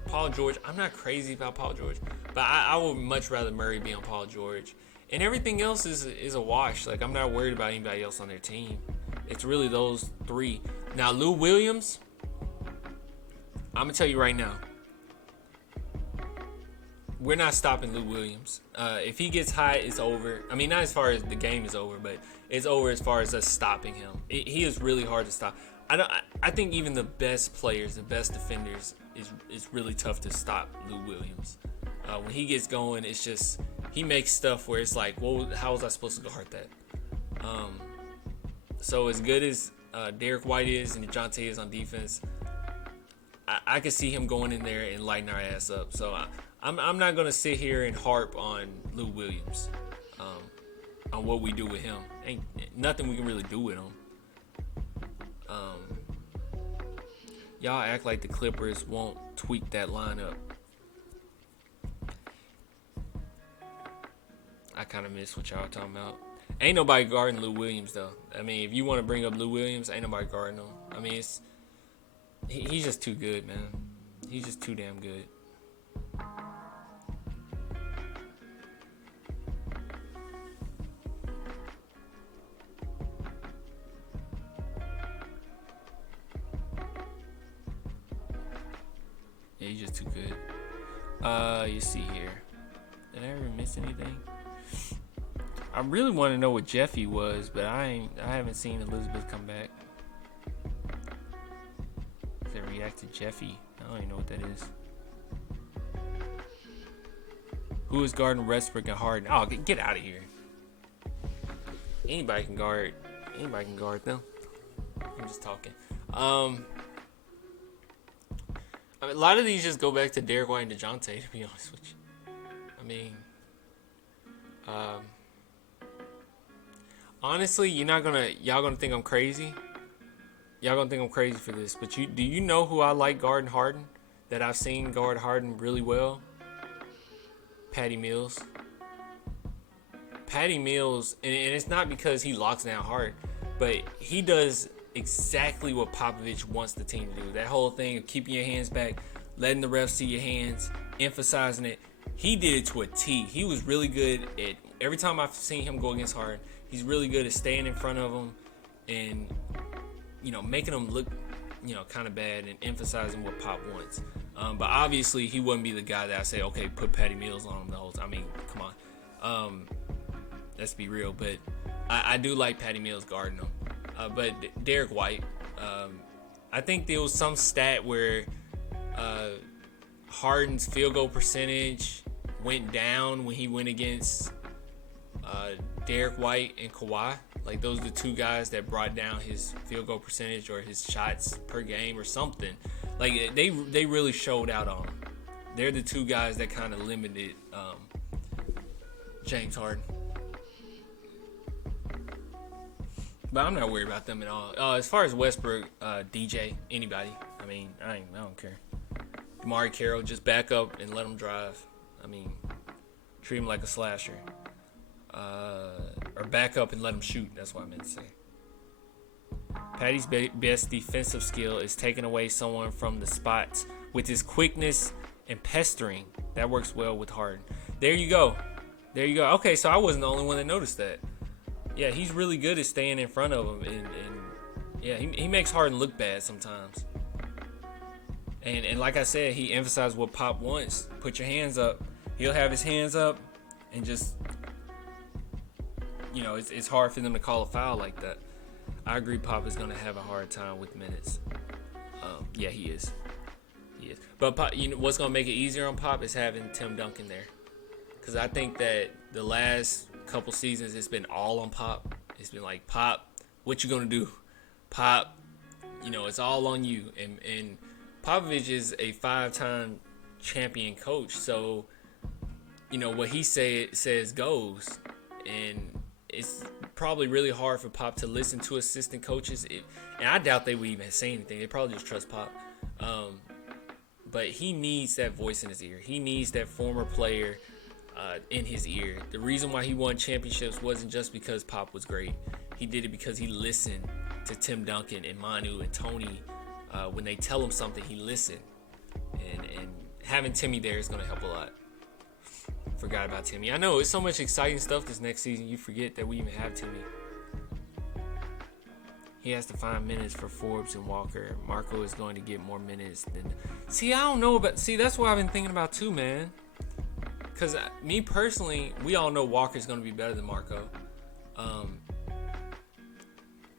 Paul George, I'm not crazy about Paul George, but I would much rather Murray be on Paul George. And everything else is a wash. Like, I'm not worried about anybody else on their team. It's really those three. Now, Lou Williams, I'm going to tell you right now, we're not stopping Lou Williams. If he gets hot, it's over. I mean, not as far as the game is over, but it's over as far as us stopping him. He is really hard to stop. I think even the best players, the best defenders, is really tough to stop Lou Williams. When he gets going, it's just he makes stuff where it's like, well, how was I supposed to guard that? So as good as Derek White is and DeJounte is on defense, I could see him going in there and lighting our ass up. So I'm not gonna sit here and harp on Lou Williams, on what we do with him. Ain't nothing we can really do with him. Y'all act like the Clippers won't tweak that lineup. I kind of miss what y'all talking about. Ain't nobody guarding Lou Williams, though. I mean, if you want to bring up Lou Williams, ain't nobody guarding him. I mean, he's just too good, man. He's just too damn good. Yeah, he's just too good. You see here. Did I ever miss anything? I really want to know what Jeffy was, but I haven't seen Elizabeth come back. They react to Jeffy. I don't even know what that is. Who is guarding Westbrook and Harden? Oh, get out of here. Anybody can guard them. I'm just talking. I mean, a lot of these just go back to Derek White and DeJounte, to be honest with you. I mean, honestly, y'all gonna think I'm crazy. Y'all gonna think I'm crazy for this, but do you know who I like guarding Harden? That I've seen guard Harden really well? Patty Mills. Patty Mills, and it's not because he locks down hard, but he does exactly what Popovich wants the team to do. That whole thing of keeping your hands back, letting the refs see your hands, emphasizing it. He did it to a T. He was really good at, every time I've seen him go against Harden, he's really good at staying in front of him and, making him look, kind of bad and emphasizing what Pop wants. But obviously he wouldn't be the guy that I say, okay, put Patty Mills on him the whole time. I mean, come on. Let's be real. But I do like Patty Mills guarding him. But Derek White, I think there was some stat where Harden's field goal percentage went down when he went against Derek White and Kawhi. Like, those are the two guys that brought down his field goal percentage or his shots per game or something. Like, they really showed out on him. They're the two guys that kind of limited James Harden. But I'm not worried about them at all. As far as Westbrook, DJ, anybody. I mean, I don't care. DeMar Carroll, just back up and let him drive. I mean, treat him like a slasher. Or back up and let him shoot. That's what I meant to say. Patty's best defensive skill is taking away someone from the spots with his quickness and pestering. That works well with Harden. There you go. Okay, so I wasn't the only one that noticed that. Yeah, he's really good at staying in front of him, and yeah, he makes Harden look bad sometimes. And like I said, he emphasized what Pop wants. Put your hands up. He'll have his hands up, and just, it's hard for them to call a foul like that. I agree, Pop is gonna have a hard time with minutes. Yeah, he is. But Pop, what's gonna make it easier on Pop is having Tim Duncan there, because I think that the last couple seasons it's been all on Pop. It's been like, Pop, what you gonna do? Pop, it's all on you. And Popovich is a 5-time champion coach, so what he says goes. And it's probably really hard for Pop to listen to assistant coaches, and I doubt they would even say anything. They probably just trust Pop. But he needs that voice in his ear. He needs that former player in his ear. The reason why he won championships wasn't just because Pop was great. He did it because he listened to Tim Duncan and Manu and Tony. When they tell him something, he listen. And having Timmy there is going to help a lot. Forgot about Timmy. I know it's so much exciting stuff this next season. You forget that we even have Timmy. He has to find minutes for Forbes and Walker. Marco is going to get more minutes than. See, I don't know about. See, that's what I've been thinking about too, man. Because me personally, we all know Walker's going to be better than Marco.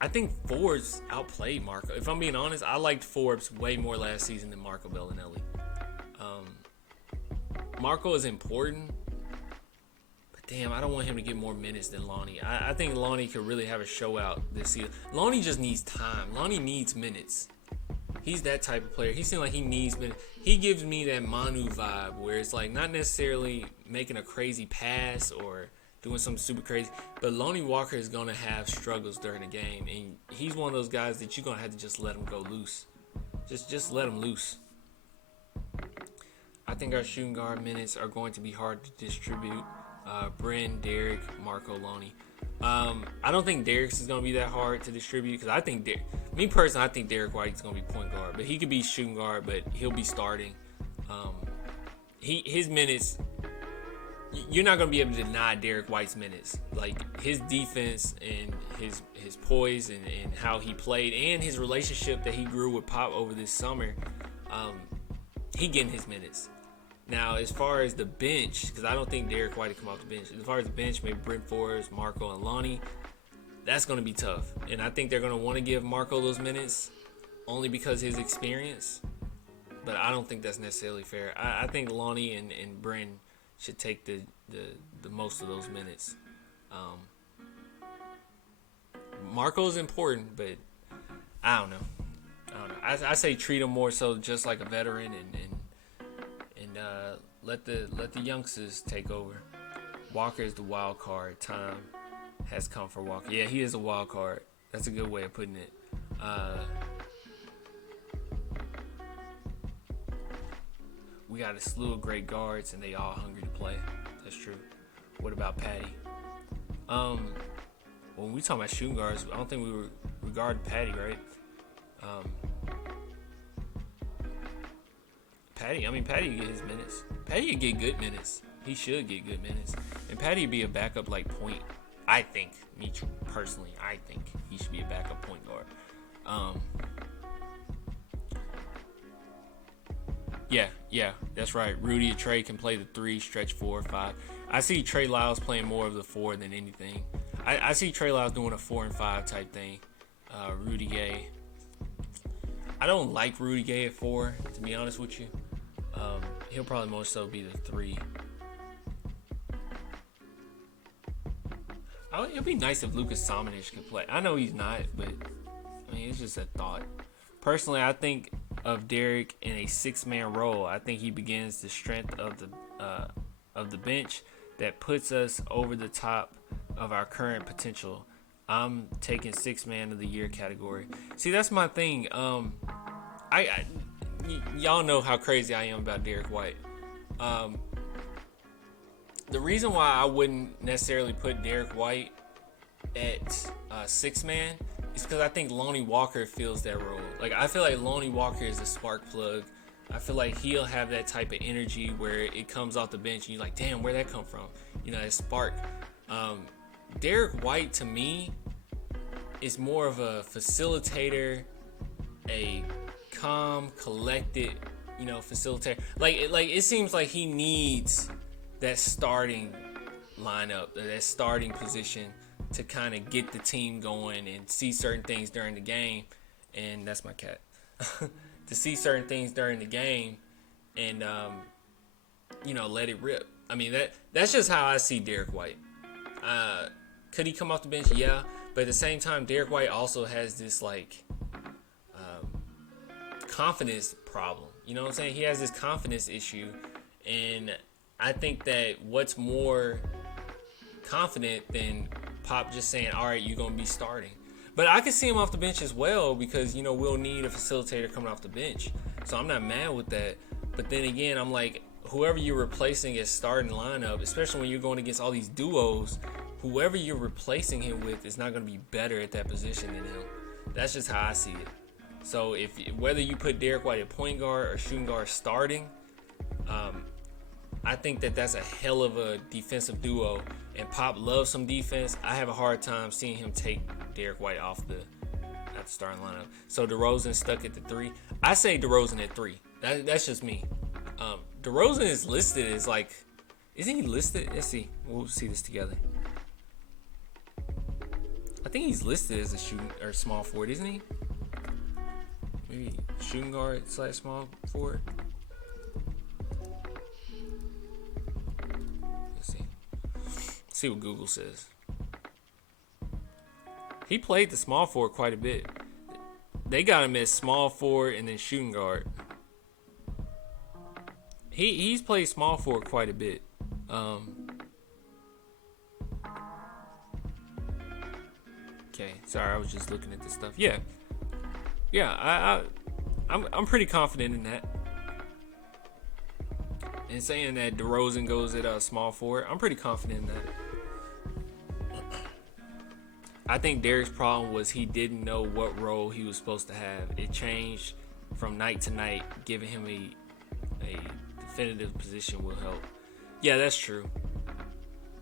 I think Forbes outplayed Marco. If I'm being honest, I liked Forbes way more last season than Marco Bellinelli. Marco is important, but damn, I don't want him to get more minutes than Lonnie. I think Lonnie could really have a show out this season. Lonnie just needs time. Lonnie needs minutes. He's that type of player. He seems like he needs minutes. He gives me that Manu vibe where it's like not necessarily making a crazy pass or doing something super crazy, but Lonnie Walker is going to have struggles during the game, and he's one of those guys that you're going to have to just let him go loose. Just let him loose. I think our shooting guard minutes are going to be hard to distribute. Bryn, Derek, Marco, Lonnie. I don't think Derek's is going to be that hard to distribute because I think me personally, I think Derek White's going to be point guard, but he could be shooting guard, but he'll be starting. His minutes, you're not going to be able to deny Derek White's minutes. Like his defense and his poise and how he played and his relationship that he grew with Pop over this summer, he getting his minutes. Now, as far as the bench, because I don't think Derek White will come off the bench. As far as the bench, maybe Brent Forbes, Marco, and Lonnie, that's going to be tough. And I think they're going to want to give Marco those minutes only because of his experience. But I don't think that's necessarily fair. I think Lonnie and Brent should take the most of those minutes. Marco is important, but I don't know. I say treat him more so just like a veteran and let the youngsters take over. Walker is the wild card. Time has come for Walker. Yeah, he is a wild card. That's a good way of putting it. We got a slew of great guards, and they all hungry to play. That's true. What about Patty? When we talk about shooting guards, I don't think we were regarding Patty, right? Patty would get his minutes. Patty would get good minutes. He should get good minutes. And Patty would be a backup like point. I think, me personally, I think he should be a backup point guard. Yeah, that's right. Rudy or Trey can play the 3, stretch 4, 5. I see Trey Lyles playing more of the 4 than anything. I see Trey Lyles doing a 4 and 5 type thing. Rudy Gay. I don't like Rudy Gay at 4, to be honest with you. He'll probably more so be the 3. It'd be nice if Lucas Samanic could play. I know he's not, but I mean, it's just a thought. Personally, I think of Derek in a 6-man role. I think he begins the strength of the bench that puts us over the top of our current potential. I'm taking 6-man of the year category. See, that's my thing. Y'all know how crazy I am about Derek White. The reason why I wouldn't necessarily put Derek White at 6-man is because I think Lonnie Walker fills that role. Like, I feel like Lonnie Walker is a spark plug. I feel like he'll have that type of energy where it comes off the bench and you're like, damn, where'd that come from? You know, that spark. Derek White, to me, is more of a facilitator, a calm, collected, facilitator. Like it seems like he needs that starting lineup, that starting position to kind of get the team going and see certain things during the game. And that's my cat. To see certain things during the game and, let it rip. I mean, that's just how I see Derek White. Could he come off the bench? Yeah. But at the same time, Derek White also has this, confidence problem. You know what I'm saying? He has this confidence issue. And I think that what's more confident than Pop just saying, all right, you're going to be starting. But I can see him off the bench as well because, we'll need a facilitator coming off the bench. So I'm not mad with that. But then again, I'm like, whoever you're replacing as starting lineup, especially when you're going against all these duos, whoever you're replacing him with is not going to be better at that position than him. That's just how I see it. So if whether you put Derek White at point guard or shooting guard starting, I think that that's a hell of a defensive duo. And Pop loves some defense. I have a hard time seeing him take Derek White off the starting lineup. So DeRozan stuck at the 3. I say DeRozan at 3. That's just me. DeRozan is listed as like, isn't he listed? Let's see. We'll see this together. I think he's listed as a shooting or small forward, isn't he? Maybe shooting guard / small forward. Let's see. See what Google says. He played the small forward quite a bit. They got him as small forward and then shooting guard. He's played small forward quite a bit. Okay, sorry, I was just looking at this stuff. Yeah, I'm pretty confident in that. And saying that DeRozan goes at small forward, I'm pretty confident in that. I think Derek's problem was he didn't know what role he was supposed to have. It changed from night to night. Giving him a definitive position will help. Yeah, that's true.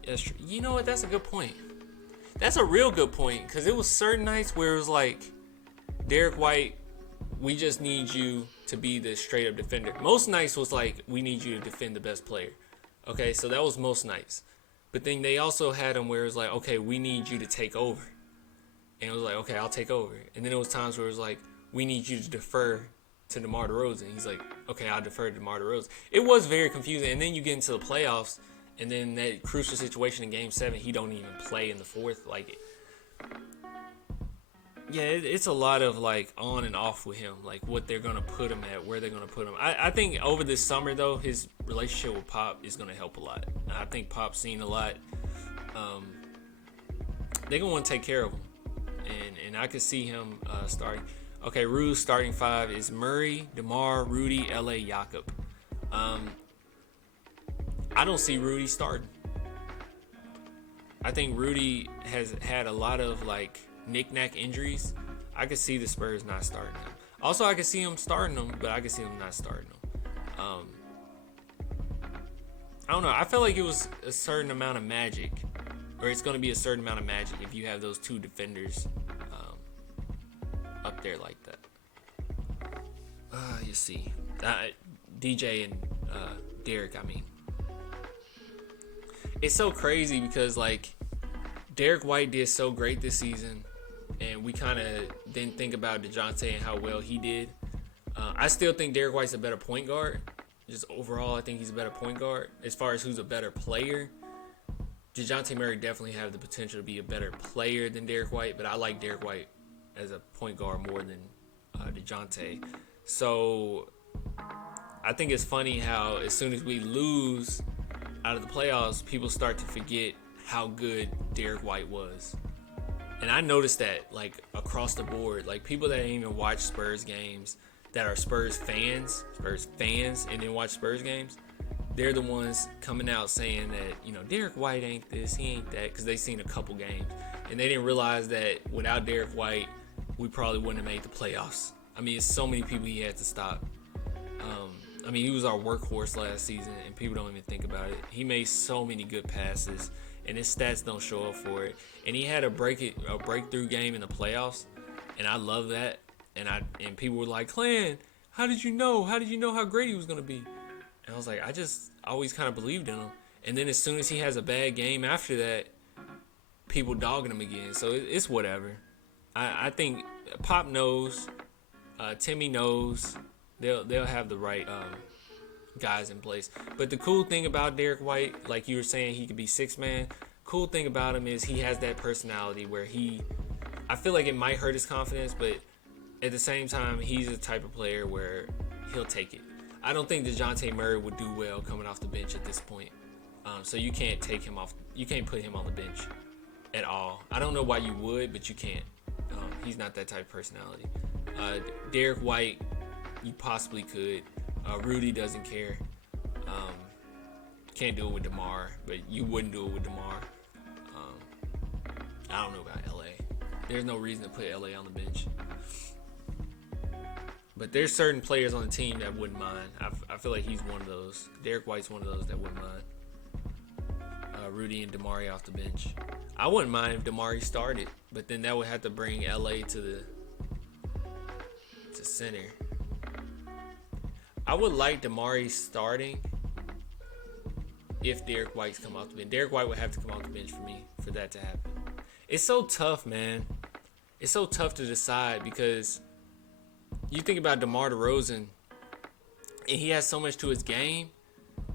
That's true. You know what? That's a good point. That's a real good point, because it was certain nights where it was like, Derek White, we just need you to be the straight up defender. Most nights was like, we need you to defend the best player. Okay, so that was most nights. But then they also had him where it was like, okay, we need you to take over. And it was like, okay, I'll take over. And then there was times where it was like, we need you to defer to DeMar DeRozan. He's like, okay, I'll defer to DeMar DeRozan. It was very confusing. And then you get into the playoffs, and then that crucial situation in Game 7, he don't even play in the fourth. Like, yeah, it's a lot of like on and off with him, like what they're gonna put him at, where they're gonna put him. I think over this summer though, his relationship with Pop is gonna help a lot. I think Pop's seen a lot. They're gonna want to take care of him, and I could see him starting. Okay, Rue's starting 5 is Murray, DeMar, Rudy, LA, Jakob. I don't see Rudy starting. I think Rudy has had a lot of like knick-knack injuries. I could see the Spurs not starting him. Also, I could see him starting him, but I could see him not starting him. I don't know. I felt like it was a certain amount of magic, or it's going to be a certain amount of magic if you have those two defenders up there like that. You see, DJ and Derek. I mean, it's so crazy because like Derek White did so great this season, and we kind of didn't think about DeJounte and how well he did. I still think Derek White's a better point guard. Just overall, I think he's a better point guard. As far as who's a better player, DeJounte Murray definitely have the potential to be a better player than Derek White, but I like Derek White as a point guard more than DeJounte. So I think it's funny how as soon as we lose out of the playoffs, people start to forget how good Derek White was. And I noticed that like across the board, like people that ain't even watch Spurs games, that are Spurs fans, and then watch Spurs games, they're the ones coming out saying that, you know, Derek White ain't this, he ain't that, because they seen a couple games. And they didn't realize that without Derek White, we probably wouldn't have made the playoffs. I mean, it's so many people he had to stop. I mean, he was our workhorse last season, and people don't even think about it. He made so many good passes, and his stats don't show up for it. And he had a breakthrough game in the playoffs, and I love that. And people were like, Clan, how did you know? How did you know how great he was going to be? And I was like, I just always kind of believed in him. And then as soon as he has a bad game after that, people dogging him again. So it's whatever. I think Pop knows. Timmy knows. They'll have the right guys in place. But the cool thing about Derek White, like you were saying, he could be six-man. Cool thing about him is he has that personality where I feel like it might hurt his confidence, but at the same time, he's the type of player where he'll take it. I don't think DeJounte Murray would do well coming off the bench at this point. So you can't take him off. You can't put him on the bench at all. I don't know why you would, but you can't. He's not that type of personality. Derek White, you possibly could. Rudy doesn't care. Can't do it with DeMar, but you wouldn't do it with DeMar. I don't know about LA. there's no reason to put LA on the bench. But there's certain players on the team that wouldn't mind. I feel like he's one of those. Derek White's one of those that wouldn't mind. Rudy and Damari off the bench. I wouldn't mind if Damari started, but then that would have to bring LA to center. I would like Damari starting if Derek White's come off the bench. Derek White would have to come off the bench for me for that to happen. It's so tough, man. It's so tough to decide because you think about DeMar DeRozan, and he has so much to his game,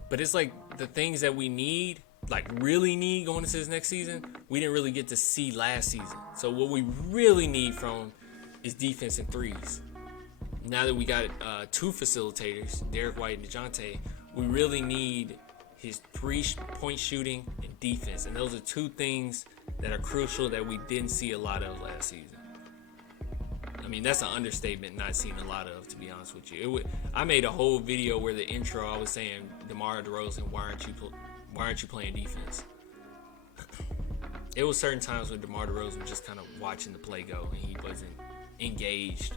but it's like the things that we need, like really need going into this next season, we didn't really get to see last season. So what we really need from him is defense and threes. Now that we got two facilitators, Derek White and DeJounte, we really need his three-point shooting and defense. And those are two things that are crucial that we didn't see a lot of last season. I mean, that's an understatement, not seeing a lot of, to be honest with you. I made a whole video where the intro, I was saying, DeMar DeRozan, why aren't you playing defense? It was certain times when DeMar DeRozan was just kind of watching the play go, and he wasn't engaged.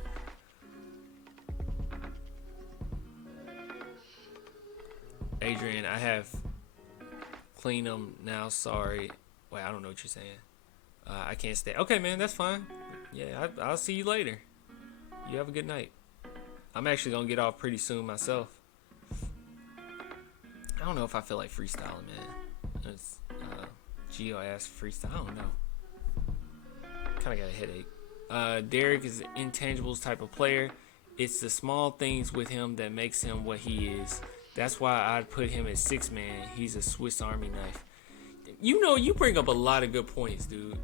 Adrian, I have cleaned them now. Sorry. Wait, I don't know what you're saying. I can't stay. Okay, man, that's fine. Yeah, I'll see you later. You have a good night. I'm actually going to get off pretty soon myself. I don't know if I feel like freestyling, man. It's, Gio asked freestyle. I don't know. Kind of got a headache. Derek is an intangibles type of player. It's the small things with him that makes him what he is. That's why I'd put him as six man. He's a Swiss Army knife. You know, you bring up a lot of good points, dude.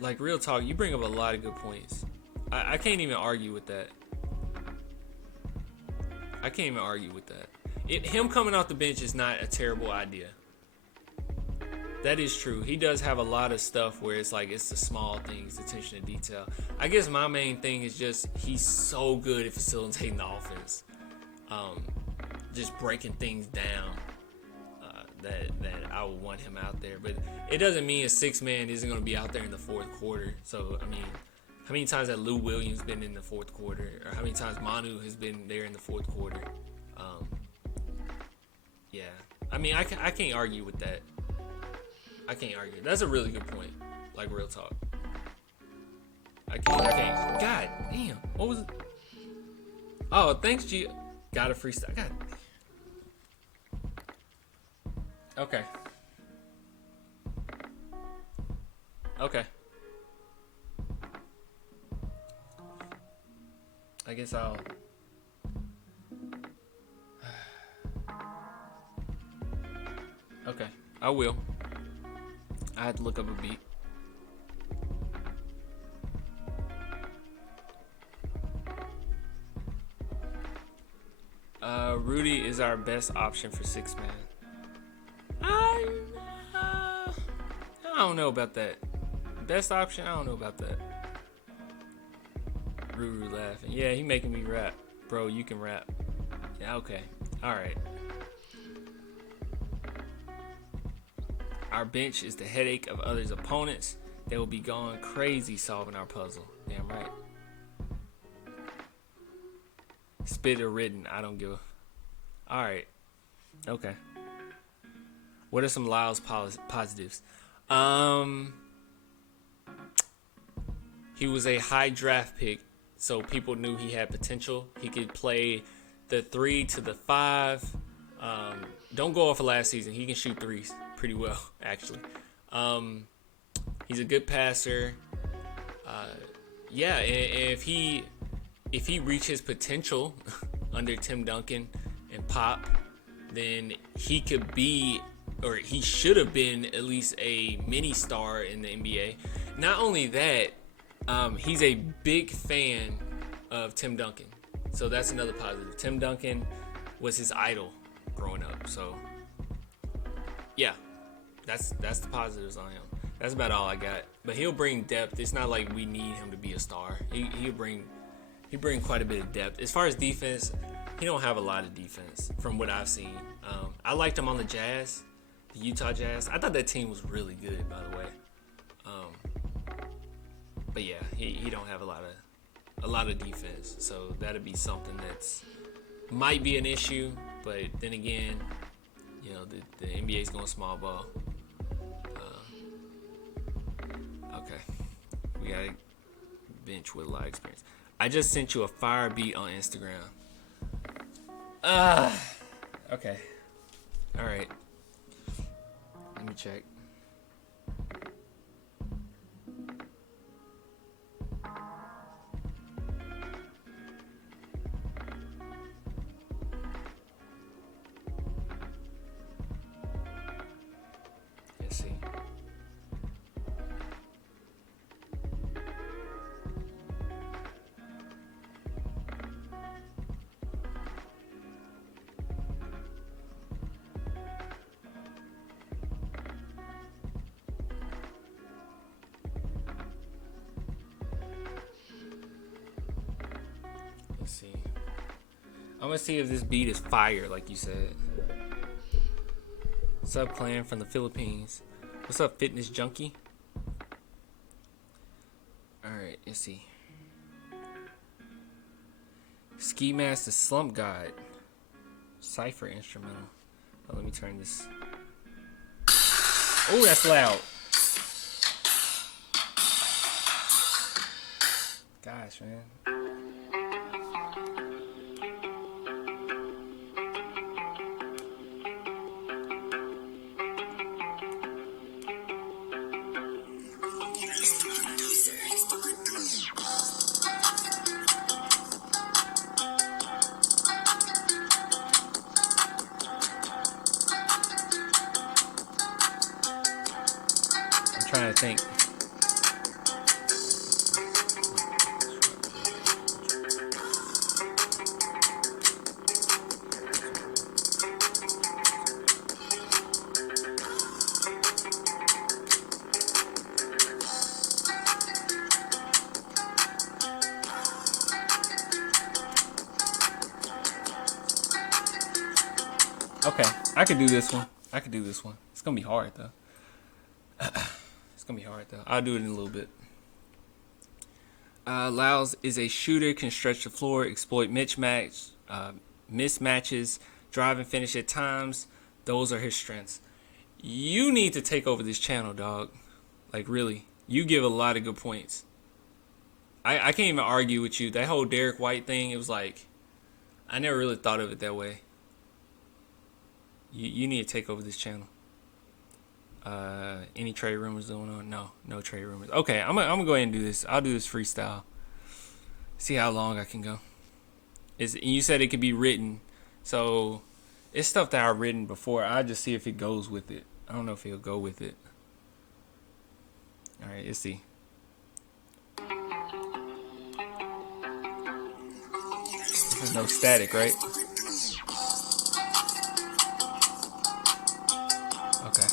Like, real talk, you bring up a lot of good points. I can't even argue with that. I can't even argue with that. Him coming off the bench is not a terrible idea. That is true. He does have a lot of stuff where it's like, it's the small things, attention to detail. I guess my main thing is just he's so good at facilitating the offense. Just breaking things down. That I would want him out there, but it doesn't mean a six man isn't going to be out there in the fourth quarter. So I mean, how many times has Lou Williams been in the fourth quarter, or how many times Manu has been there in the fourth quarter? Yeah, I mean, I can't argue with that. I can't argue. That's a really good point. Like, real talk. I can't. God damn, what was it? Oh, thanks, G. Got a freestyle. God. Okay. I guess I'll... Okay, I will. I had to look up a beat. Rudy is our best option for six man. I don't know about that. Best option? I don't know about that. Ruru laughing. Yeah, he making me rap. Bro, you can rap. Yeah, okay. Alright. Our bench is the headache of others' opponents. They will be going crazy solving our puzzle. Damn right. Spit or written. I don't give a... Alright. Okay. What are some Lyles positives? He was a high draft pick, so people knew he had potential. He could play the 3 to the 5. Don't go off of last season. He can shoot threes pretty well, actually. He's a good passer. Yeah, and if he reaches potential under Tim Duncan and Pop, then he could be, or he should have been, at least a mini star in the NBA. Not only that, he's a big fan of Tim Duncan, so that's another positive. Tim Duncan was his idol growing up, so yeah, that's the positives on him. That's about all I got. But he'll bring depth. It's not like we need him to be a star. He'll bring quite a bit of depth. As far as defense, he don't have a lot of defense from what I've seen. I liked him on the Jazz, the Utah Jazz. I thought that team was really good, by the way. But yeah, he don't have a lot of defense, so that'd be something that's might be an issue. But then again, you know the NBA's going small ball. Okay, we got a bench with a lot of experience. I just sent you a fire beat on Instagram. Okay. All right. Let me check. Let's see. Let's see. I'm gonna see if this beat is fire, like you said. What's up, Clan from the Philippines? What's up, Fitness Junkie? Alright, let's see. Ski Master Slump God. Cypher instrumental. Oh, let me turn this. Oh, that's loud. Gosh, man. I'm trying to think. Okay, I could do this one. It's gonna be hard though. I'll do it in a little bit. Lyles is a shooter, can stretch the floor, exploit mismatches, drive and finish at times. Those are his strengths. You need to take over this channel, dog. Like, really. You give a lot of good points. I can't even argue with you. That whole Derek White thing, it was like, I never really thought of it that way. You need to take over this channel. Any trade rumors going on? No trade rumors. Okay, I'm gonna go ahead and do this. I'll do this freestyle. See how long I can go. You said it could be written, so it's stuff that I've written before. I just see if it goes with it. I don't know if it'll go with it. All right, let's see. This is no static, right? Okay.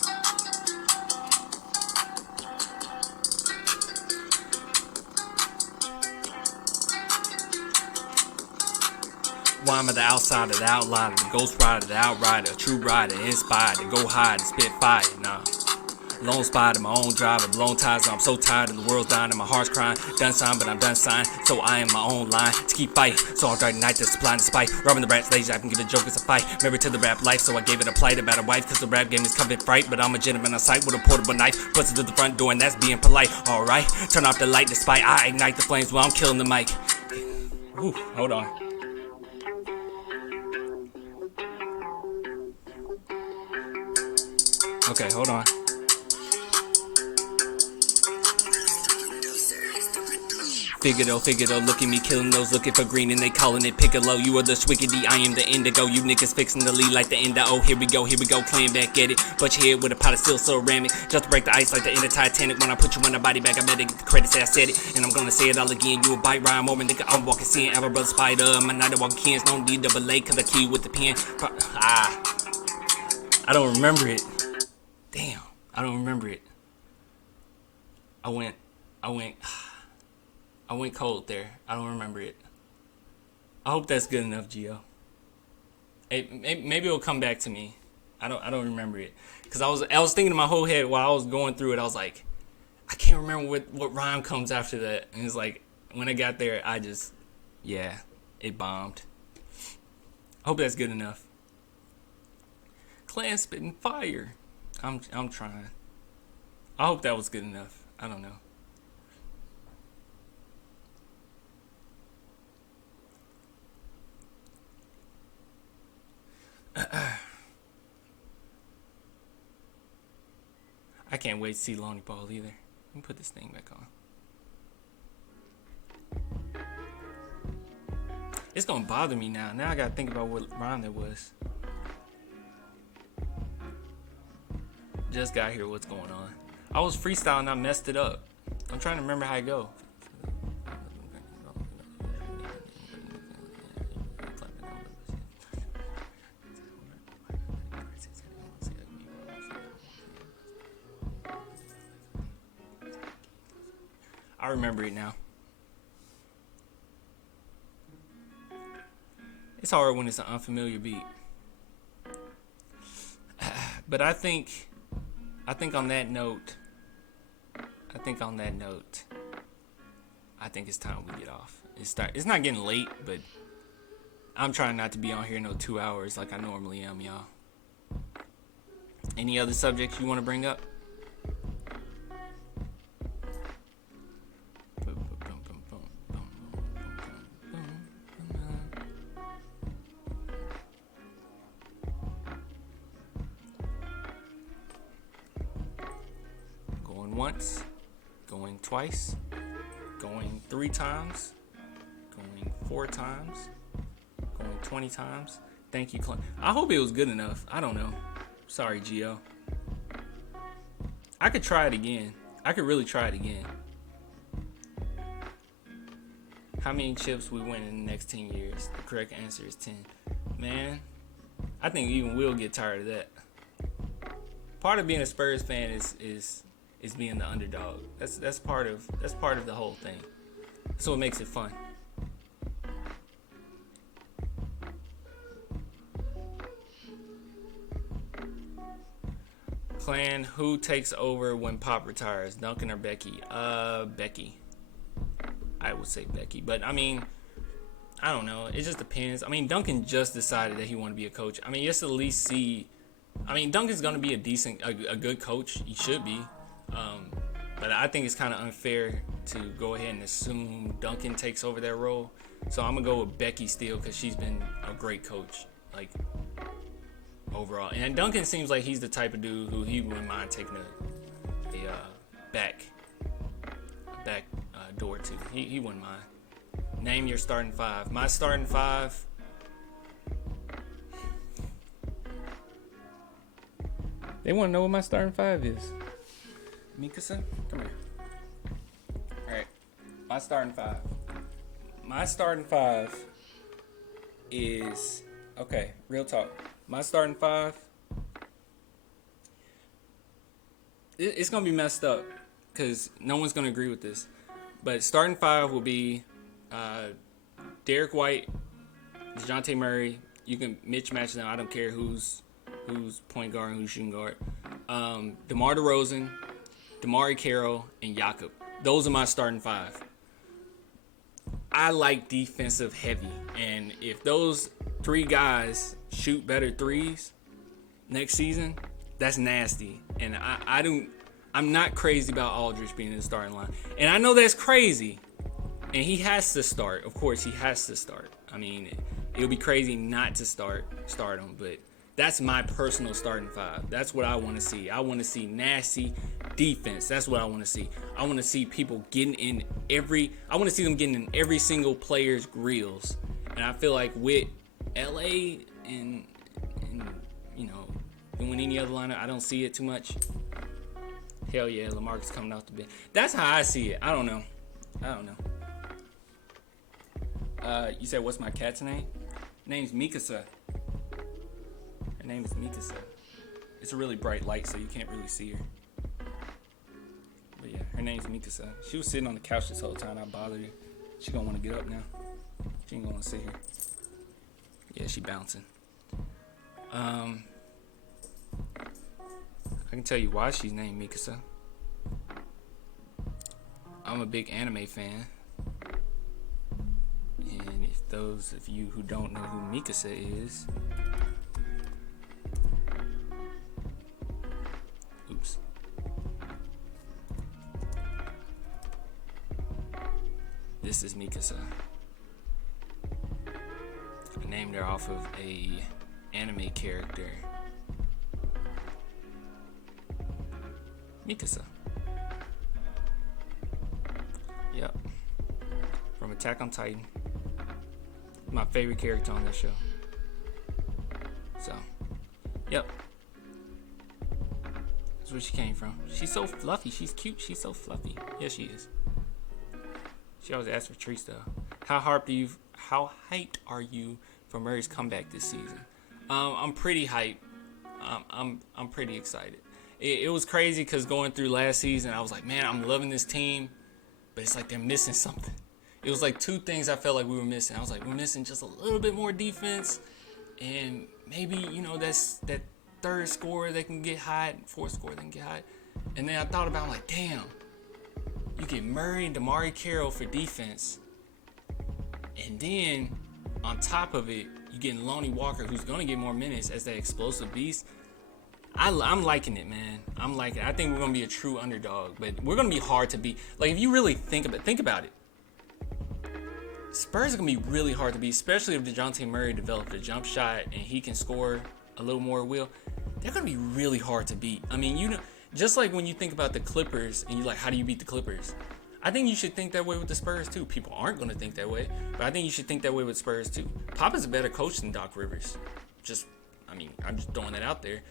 Why am I the outsider, the outlier, the ghost rider, the outrider, a true rider, inspired to go high, to spit fire? Nah. Lone spider, my own driver, blown ties, I'm so tired and the world's dying and my heart's crying. Done signed, but I'm done signed, so I am my own line to keep fighting. So I'll drive night to supply and despite. Robbing the rats lazy, I can give the jokers a fight. Married to the rap life, so I gave it a plight about a wife, cause the rap game is covered fright. But I'm a gentleman on sight with a portable knife. Puts it to the front door and that's being polite. Alright, turn off the light despite I ignite the flames while I'm killing the mic. Ooh, hold on. Okay, hold on. Figaro, look at me killing those looking for green and they calling it Piccolo. You are the swickedy, I am the indigo. You niggas fixing the lead like the endo. Oh, here we go, playing back at it. But you're here with a pot of steel ceramic, just to break the ice like the end of Titanic. When I put you in the body bag, I better get the credit, say I said it. And I'm gonna say it all again, you a bite rhyme over, nigga. I'm walking sin, ever brother spider. My night of walking cans, no need to belay, cause I key with the pen. I don't remember it. Damn, I don't remember it. I went cold there. I don't remember it. I hope that's good enough, Gio. Maybe it'll come back to me. I don't remember it, cause I was thinking in my whole head while I was going through it. I was like, I can't remember what rhyme comes after that. And it's like, when I got there, yeah, it bombed. Hope that's good enough. Clan spitting fire. I'm trying. I hope that was good enough. I don't know. I can't wait to see Lonely Ball either. Let me put this thing back on. It's gonna bother me now. Now I gotta think about what rhyme that was. Just got here. What's going on? I was freestyling. I messed it up. I'm trying to remember how it go. I remember it now. It's hard when it's an unfamiliar beat. But I think on that note, I think it's time we get off. It's not getting late, but I'm trying not to be on here no 2 hours like I normally am, y'all. Any other subjects you want to bring up? Going once, going twice, going 3 times, going 4 times, going 20 times. Thank you, Clint. I hope it was good enough. I don't know. Sorry, Gio. I could try it again. I could really try it again. How many chips we win in the next 10 years? The correct answer is 10. Man, I think even we'll get tired of that. Part of being a Spurs fan is being the underdog. That's part of the whole thing. So it makes it fun. Clan, who takes over when Pop retires? Duncan or Becky? Becky. I would say Becky, but I mean, I don't know. It just depends. I mean, Duncan just decided that he wanted to be a coach. I mean, just at least see. I mean, Duncan's gonna be a good coach. He should be. But I think it's kind of unfair to go ahead and assume Duncan takes over that role. So I'm gonna go with Becky still because she's been a great coach, like overall. And Duncan seems like he's the type of dude who he wouldn't mind taking a back door to. He wouldn't mind. Name your starting 5. My starting 5. They want to know what my starting 5 is. Mikasa, come here. All right, my starting 5. My starting 5 is okay. Real talk. My starting 5. It's gonna be messed up because no one's gonna agree with this. But starting 5 will be Derek White, DeJounte Murray. You can match them. I don't care who's point guard and who's shooting guard. DeMar DeRozan, Damari Carroll, and Jakob. Those are my starting 5. I like defensive heavy, and if those 3 guys shoot better threes next season, that's nasty. And I'm not crazy about Aldridge being in the starting line. And I know that's crazy. And he has to start. Of course, he has to start. I mean, it would be crazy not to start him. But that's my personal starting 5. That's what I want to see. I want to see nasty defense. That's what I want to see. I want to see people I want to see them getting in every single player's grills. And I feel like with LA and doing any other lineup, I don't see it too much. Hell yeah, LaMarcus coming off the bench. That's how I see it. I don't know. You said, what's my cat's name? Her name's Mikasa. Her name is Mikasa. It's a really bright light, so you can't really see her. But yeah, her name's Mikasa. She was sitting on the couch this whole time. I bothered her. She gonna want to get up now. She ain't gonna sit here. Yeah, she bouncing. I can tell you why she's named Mikasa. I'm a big anime fan. And if those of you who don't know who Mikasa is, oops. This is Mikasa. I named her off of a anime character. Mikasa. Yep. From Attack on Titan. My favorite character on that show. So, yep. That's where she came from. She's so fluffy. She's cute. She's so fluffy. Yeah, she is. She always asks for treats though. How hyped are you for Murray's comeback this season? I'm pretty hyped. I'm pretty excited. It was crazy because going through last season, I was like, man, I'm loving this team, but it's like they're missing something. It was like two things I felt like we were missing. I was like, we're missing just a little bit more defense, and maybe, that's that third scorer that can get hot, fourth scorer that can get hot. And then I thought about it, I'm like, damn, you get Murray and Damari Carroll for defense, and then on top of it, you getting Lonnie Walker, who's gonna get more minutes as that explosive beast. I'm liking it, man. I'm liking it. I think we're gonna be a true underdog, but we're gonna be hard to beat. Like, if you really think about it. Spurs are gonna be really hard to beat, especially if DeJounte Murray developed a jump shot and he can score a little more will. They're gonna be really hard to beat. I mean, just like when you think about the Clippers and you're like, how do you beat the Clippers? I think you should think that way with the Spurs too. People aren't gonna think that way, but I think you should think that way with Spurs too. Papa's a better coach than Doc Rivers. I'm just throwing that out there.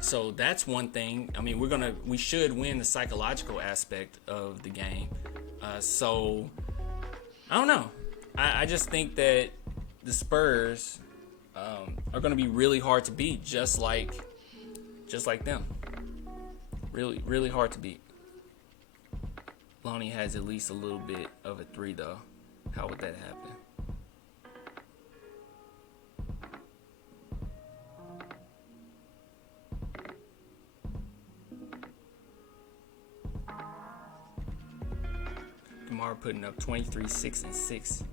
So that's one thing. I mean, we should win the psychological aspect of the game. So I don't know. I just think that the Spurs are going to be really hard to beat, just like them. Really, really hard to beat. Lonnie has at least a little bit of a 3 though. How would that happen? DeMar putting up 23, 6, and 6.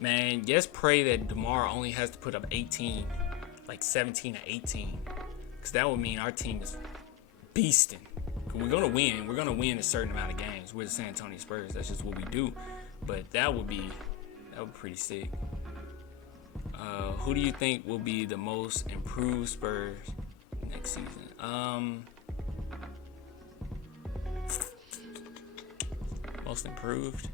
Man, just pray that DeMar only has to put up 18, like 17 or 18. Because that would mean our team is beasting. We're going to win. We're going to win a certain amount of games. We're the San Antonio Spurs. That's just what we do. But that would be pretty sick. Who do you think will be the most improved Spurs next season? Most improved?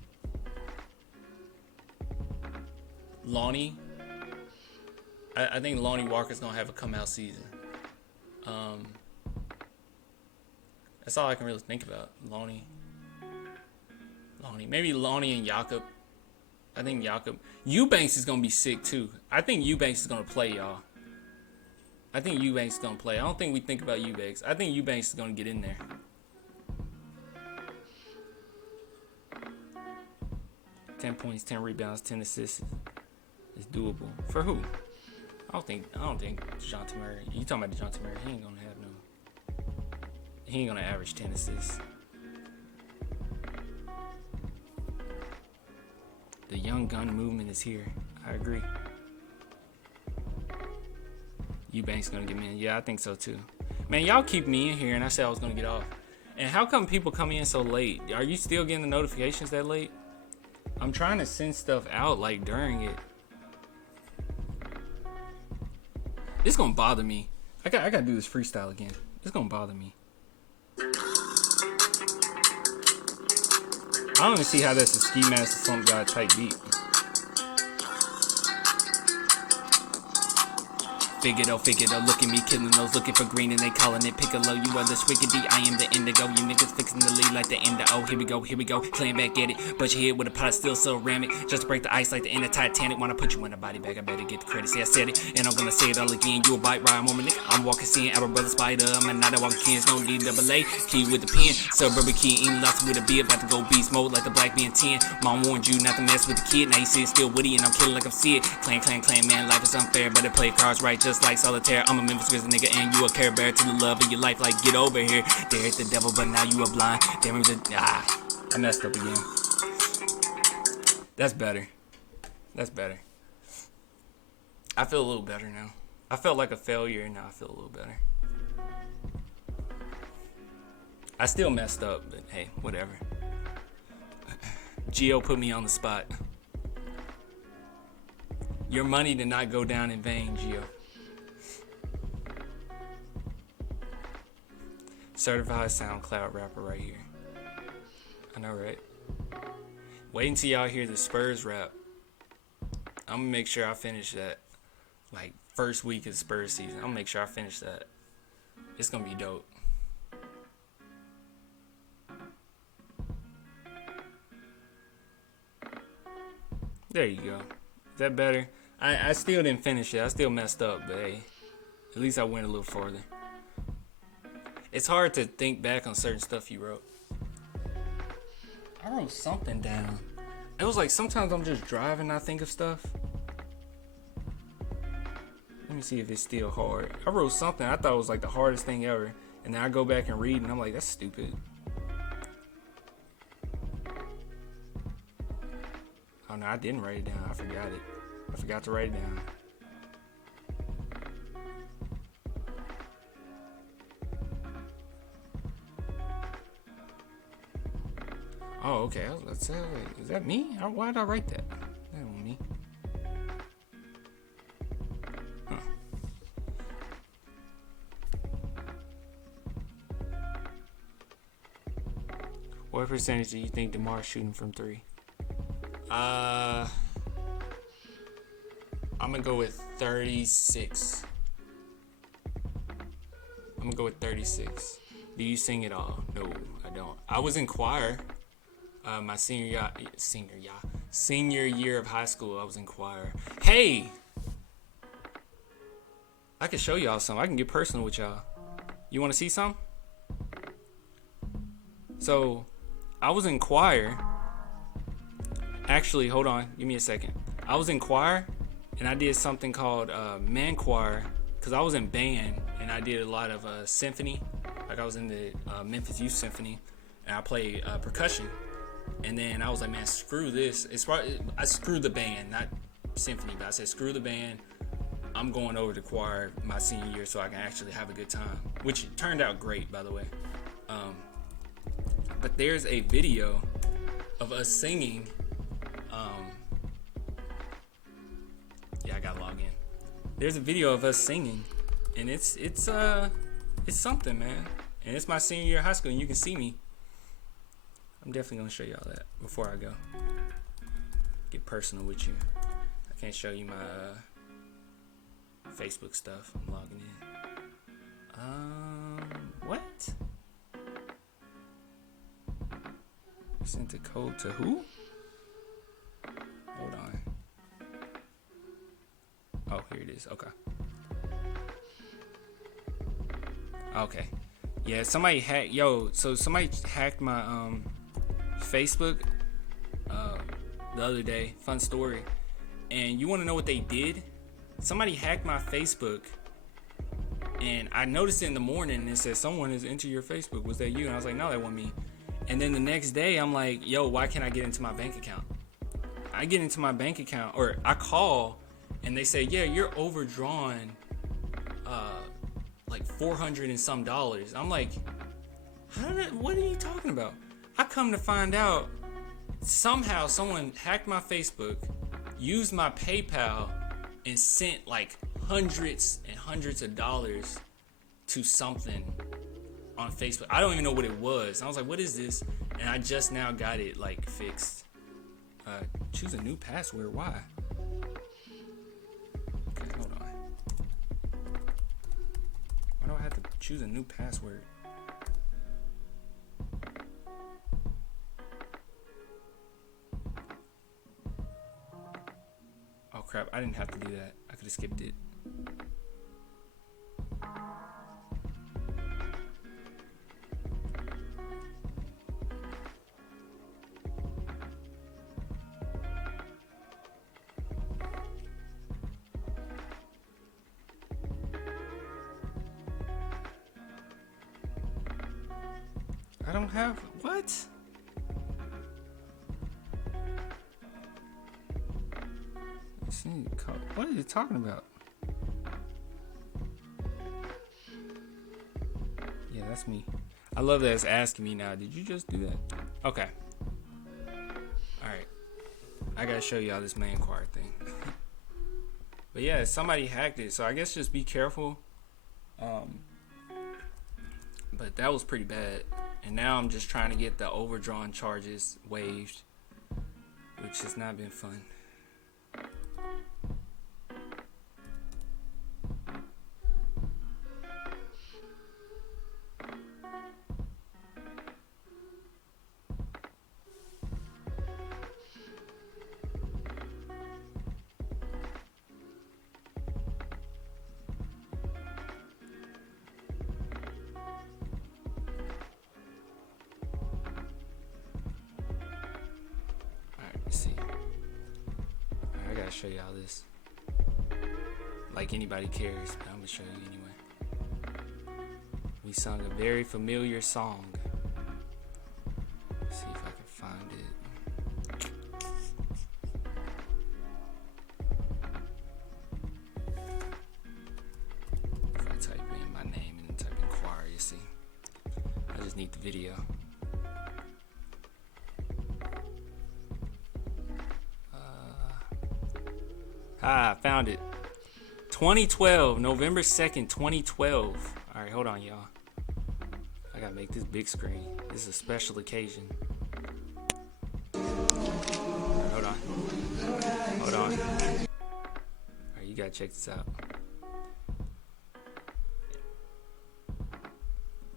Lonnie. I think Lonnie Walker's going to have a come-out season. That's all I can really think about. Lonnie. Maybe Lonnie and Jakob. I think Jakob. Eubanks is going to be sick, too. I think Eubanks is going to play, y'all. I think Eubanks is going to play. I don't think we think about Eubanks. I think Eubanks is going to get in there. $10 points, 10 rebounds, 10 assists. It's doable. For who? I don't think DeJounte Murray. You talking about DeJounte Murray? He ain't gonna average 10 assists. The young gun movement is here. I agree. Eubanks gonna get me in. Yeah, I think so too. Man, y'all keep me in here, and I said I was gonna get off. And how come people come in so late? Are you still getting the notifications that late? I'm trying to send stuff out like during it. It's gonna bother me. I gotta do this freestyle again. It's gonna bother me. I don't even see how that's a Ski Master Slump God type beat. Figure it out, look at me killing those looking for green and they calling it Piccolo. You are the Swiggity, I am the Indigo. You niggas fixing the lead like the Endo. Oh, here we go, climb back at it. But you hit with a pot still ceramic. Just to break the ice like the end of Titanic. Wanna put you in a body bag, I better get the credit. See, I said it, and I'm gonna say it all again. You a bite ride moment, nigga. I'm walking seeing our brother Spider. I'm a night I walking kids, no need double A. Key with the pen, suburban key, eating lots with a beer. About to go beast mode like the black being 10. Mom warned you not to mess with the kid. Now you see it still witty and I'm killing like I'm Sid. Clan, man, life is unfair, but I play cards right just like solitaire. I'm a Memphis Grizzly nigga and you a Care Bear to the love of your life. Like, get over here. There hit the devil, but now you are blind. Damn, I messed up again. That's better. That's better. I feel a little better now. I felt like a failure, and now I feel a little better. I still messed up, but hey, whatever. Gio put me on the spot. Your money did not go down in vain, Gio. Certified SoundCloud rapper right here. I know, right? Wait until y'all hear the Spurs rap. I'm gonna make sure I finish that. Like, first week of the Spurs season. I'm gonna make sure I finish that. It's gonna be dope. There you go. Is that better? I still didn't finish it. I still messed up, but hey, at least I went a little farther. It's hard to think back on certain stuff you wrote. I wrote something down. It was like sometimes I'm just driving and I think of stuff. Let me see if it's still hard. I wrote something I thought was like the hardest thing ever. And then I go back and read and I'm like, that's stupid. Oh no, I didn't write it down. I forgot it. I forgot to write it down. Oh, okay. I was about to say, is that me? Why did I write that? That wasn't me. Huh. What percentage do you think DeMar's shooting from three? I'm gonna go with 36. I'm gonna go with 36. Do you sing it all? No, I don't. I was in choir. My senior year of high school, I was in choir. Hey, I can show y'all something. I can get personal with y'all. You want to see something? So, I was in choir. Actually, hold on. Give me a second. I was in choir, and I did something called man choir, because I was in band, and I did a lot of symphony. Like, I was in the Memphis Youth Symphony, and I played percussion. And then I was like, man, screw this. I screwed the band, not symphony, but I said, screw the band. I'm going over to choir my senior year so I can actually have a good time, which turned out great, by the way. But there's a video of us singing. Yeah, I gotta log in. There's a video of us singing, and it's something, man. And it's my senior year of high school, and you can see me. I'm definitely gonna show y'all that before I go. Get personal with you. I can't show you my Facebook stuff. I'm logging in. What? Sent a code to who? Hold on. Oh, here it is. Okay. Okay. Yeah, somebody hacked. So somebody hacked my Facebook the other day. Fun story. And you want to know what they did? Somebody hacked my Facebook, and I noticed it in the morning, and it said someone has entered your Facebook. Was that you? And I was like, no, that wasn't me. And then the next day, I'm like, yo, why can't I get into my bank account? I get into my bank account, or I call, and they say, yeah, you're overdrawn like $400 and some dollars. I'm like, what are you talking about? I come to find out, somehow someone hacked my Facebook, used my PayPal, and sent like hundreds and hundreds of dollars to something on Facebook. I don't even know what it was. I was like, what is this? And I just now got it like fixed. Choose a new password. Why? Okay, hold on. Why do I have to choose a new password? Oh crap, I didn't have to do that. I could have skipped it. I don't have what? What are you talking about? Yeah, that's me. I love that it's asking me now. Did you just do that? Okay. Alright. I gotta show y'all this man choir thing. But yeah, somebody hacked it, so I guess just be careful. But that was pretty bad. And now I'm just trying to get the overdrawn charges waived, which has not been fun. Let's see. I gotta show y'all this. Like anybody cares, but I'm gonna show you anyway. We sung a very familiar song. Let's see if I can find it. If I type in my name and type in choir, you see. I just need the video. I found it. 2012, November 2nd, 2012. Alright, hold on, y'all. I gotta make this big screen. This is a special occasion. Right, hold on. Hold on. Alright, you gotta check this out.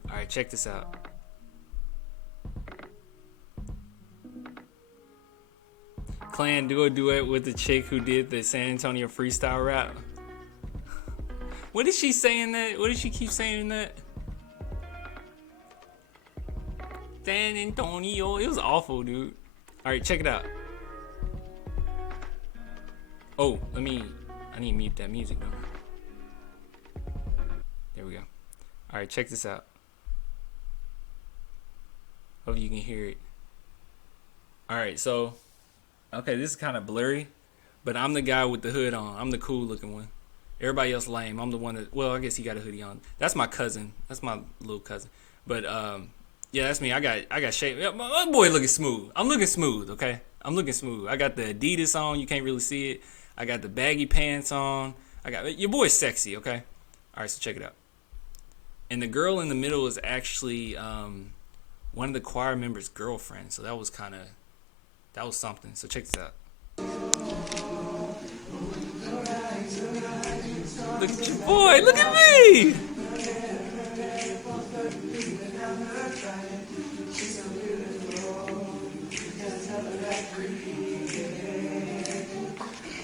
Alright, check this out. Clan do a duet with the chick who did the San Antonio freestyle rap. What did she say in that? What did she keep saying in that? San Antonio. It was awful, dude. Alright, check it out. Oh, I need to mute that music though. There we go. Alright, check this out. Hope you can hear it. Alright, so okay, this is kind of blurry, but I'm the guy with the hood on. I'm the cool looking one. Everybody else lame. I'm the one that, well, I guess he got a hoodie on. That's my cousin. That's my little cousin. But yeah, that's me. I got shape. My boy looking smooth. I'm looking smooth, okay? I'm looking smooth. I got the Adidas on. You can't really see it. I got the baggy pants on. I got your boy's sexy, okay? All right, so check it out. And the girl in the middle is actually one of the choir members' girlfriends. So that was something. So check this out. Look at your boy. Look at me.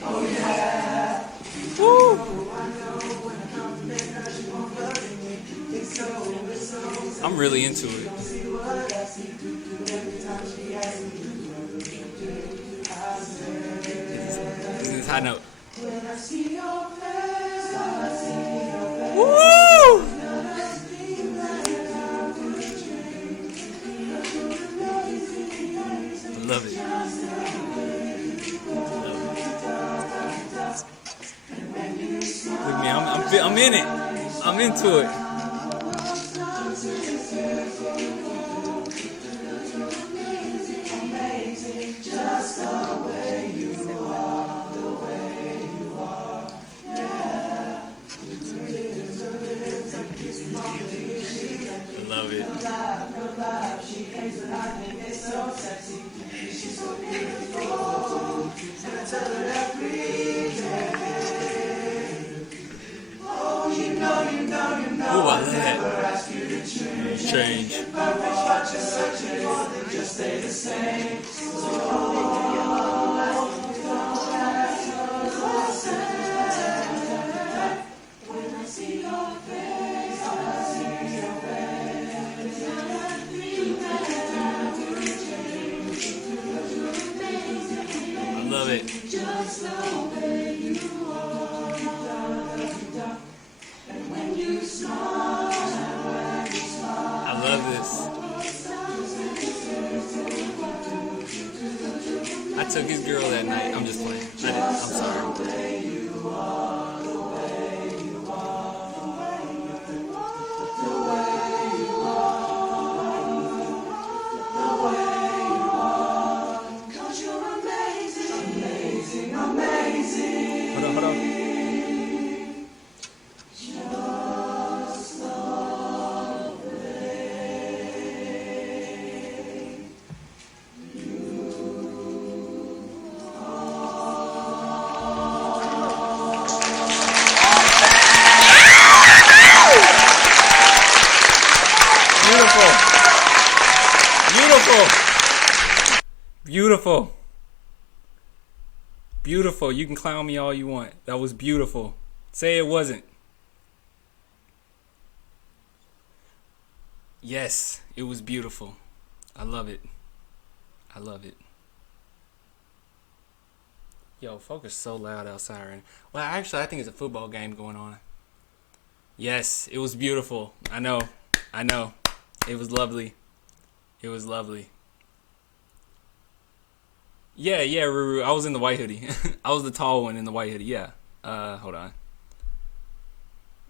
Oh yeah. Woo. I'm really into it. This is high note. Woo! I love it. Look at me, I'm in it. I'm into it. I love it. Oh, I love that. Change. I love it. I love this. I took his girl that night. I'm just playing. I'm sorry. Hold on, hold on. Beautiful. Beautiful. Beautiful. Beautiful. You can clown me all you want. That was beautiful. Say it wasn't. Yes, it was beautiful. I love it. I love it. Yo, folk is so loud outside right now. Well, actually, I think it's a football game going on. Yes, it was beautiful. I know. I know. It was lovely. It was lovely. Yeah, yeah, Ruru. I was in the white hoodie. I was the tall one in the white hoodie. Yeah. Hold on.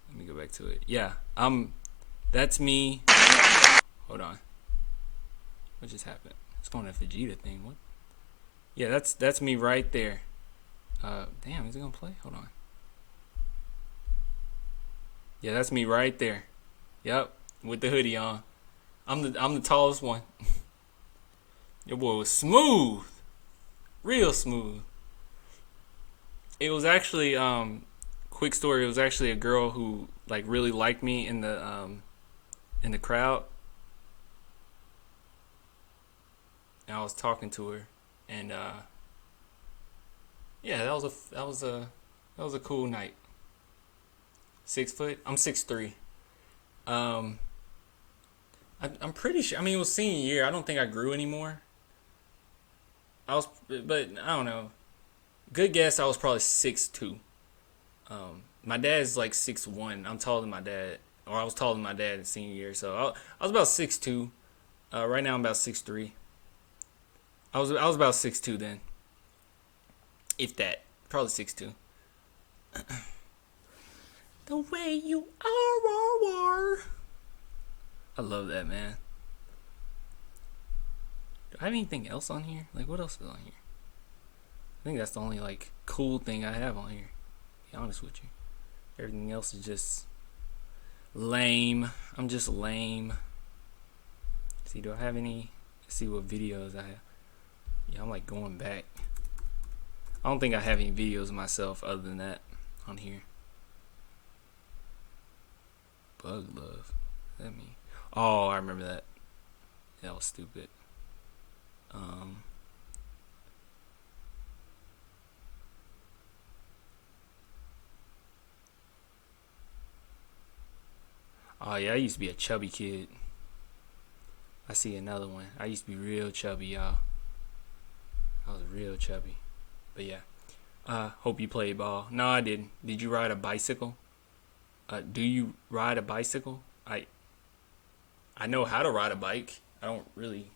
Let me go back to it. Yeah. That's me. Hold on. What just happened? It's going to Vegeta thing. What? Yeah, that's me right there. Damn, is it gonna play? Hold on. Yeah, that's me right there. Yep, with the hoodie on. I'm the tallest one. Your boy was smooth, real smooth. It was actually quick story. It was actually a girl who like really liked me in the crowd, and I was talking to her, and yeah, that was a cool night. 6 foot. I'm 6'3". I'm pretty sure. I mean, it was senior year. I don't think I grew anymore. But I don't know. Good guess. I was probably 6'2". My dad's like 6'1". I'm taller than my dad, or I was taller than my dad in senior year. So I was about 6'2". Right now I'm about 6'3". I was about 6'2" then, if that. Probably 6'2". The way you are. I love that, man. Do I have anything else on here? Like, what else is on here? I think that's the only, like, cool thing I have on here. To be honest with you. Everything else is just lame. I'm just lame. See, do I have any? Let's see what videos I have. Yeah, I'm, like, going back. I don't think I have any videos of myself other than that on here. Bug love. What does that mean? Oh, I remember that. That was stupid. Oh yeah, I used to be a chubby kid. I see another one. I used to be real chubby, y'all. I was real chubby. But yeah. Hope you played ball. No, I didn't. Did you ride a bicycle? Do you ride a bicycle? I know how to ride a bike. I don't really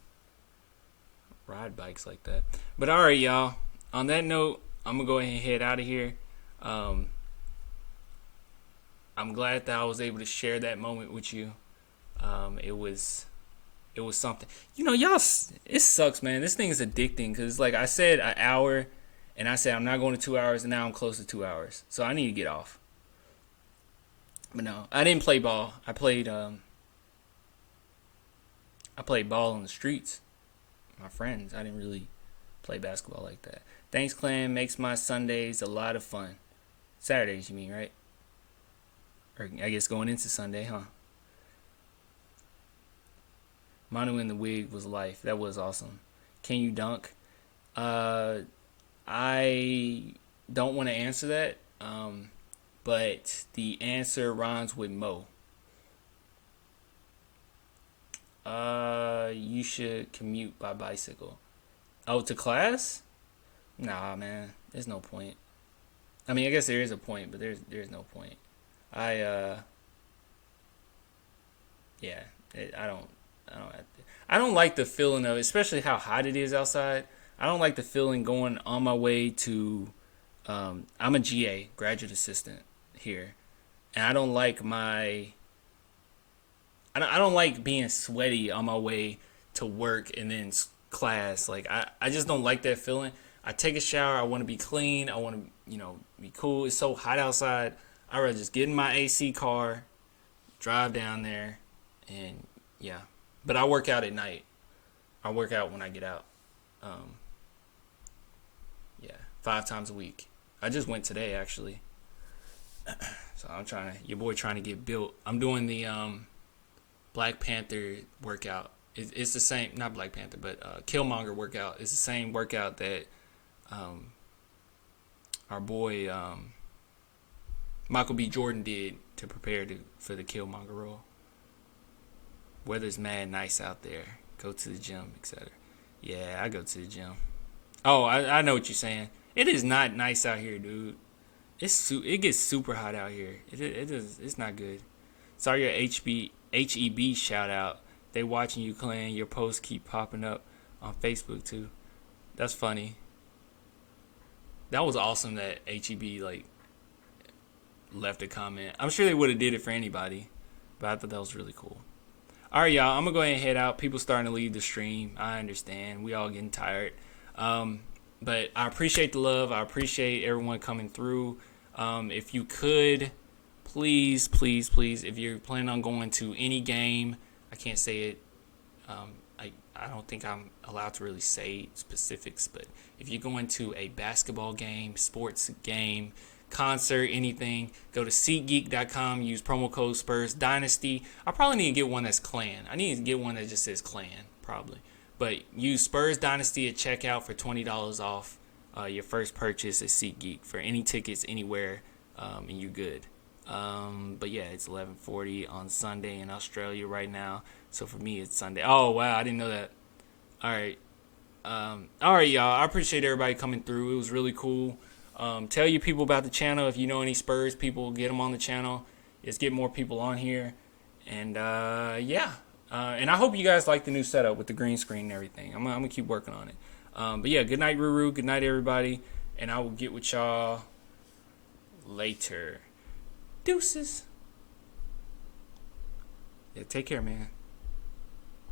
ride bikes like that. But alright, y'all. On that note, I'm gonna go ahead and head out of here. I'm glad that I was able to share that moment with you. It was something. You know, y'all, it sucks, man. This thing is addicting because, like I said, an hour, and I said I'm not going to 2 hours, and now I'm close to 2 hours. So I need to get off. But no, I didn't play ball. I played ball on the streets. My friends. I didn't really play basketball like that. Thanks, Clan. Makes my Sundays a lot of fun. Saturdays, you mean, right? Or I guess going into Sunday, huh? Manu in the wig was life. That was awesome. Can you dunk? I don't want to answer that. But the answer rhymes with Mo. You should commute by bicycle. Oh, to class? Nah, man. There's no point. I mean, I guess there is a point, but there's no point. I don't like the feeling of it, especially how hot it is outside. I don't like the feeling going on my way to. I'm a GA, graduate assistant here, and I don't like I don't like being sweaty on my way to work and then class. Like I just don't like that feeling. I take a shower. I want to be clean. I want to be cool. It's so hot outside. I rather just get in my AC car, drive down there, and yeah. But I work out at night. I work out when I get out. Um, yeah, 5 times a week. I just went today actually. So I'm your boy trying to get built. I'm doing the Black Panther workout. It's the same, not Black Panther, but Killmonger workout. It's the same workout that our boy Michael B. Jordan did to prepare for the Killmonger role. Weather's mad nice out there. Go to the gym, etc. Yeah, I go to the gym. Oh, I know what you're saying. It is not nice out here, dude. It gets super hot out here. It's not good. Sorry, your HEB shout out. They watching you, Clan. Your posts keep popping up on Facebook too. That's funny. That was awesome that HEB left a comment. I'm sure they would have did it for anybody, but I thought that was really cool. All right, y'all. I'm gonna go ahead and head out. People starting to leave the stream. I understand. We all getting tired. But I appreciate the love. I appreciate everyone coming through. If you could, please, if you're planning on going to any game, I can't say it. I don't think I'm allowed to really say specifics, but if you're going to a basketball game, sports game, concert, anything, go to SeatGeek.com, use promo code Spurs Dynasty. I probably need to get one that's Clan. I need to get one that just says Clan, probably. But use Spurs Dynasty at checkout for $20 off your first purchase at SeatGeek for any tickets anywhere, and you're good. But yeah, it's 11:40 on Sunday in Australia right now. So for me, it's Sunday. Oh wow, I didn't know that. All right, y'all. I appreciate everybody coming through. It was really cool. Tell your people about the channel. If you know any Spurs people, get them on the channel. Let's get more people on here. And yeah. And I hope you guys like the new setup with the green screen and everything. I'm gonna keep working on it. But yeah, good night, Ruru. Good night, everybody. And I will get with y'all later. Deuces. Yeah, take care, man.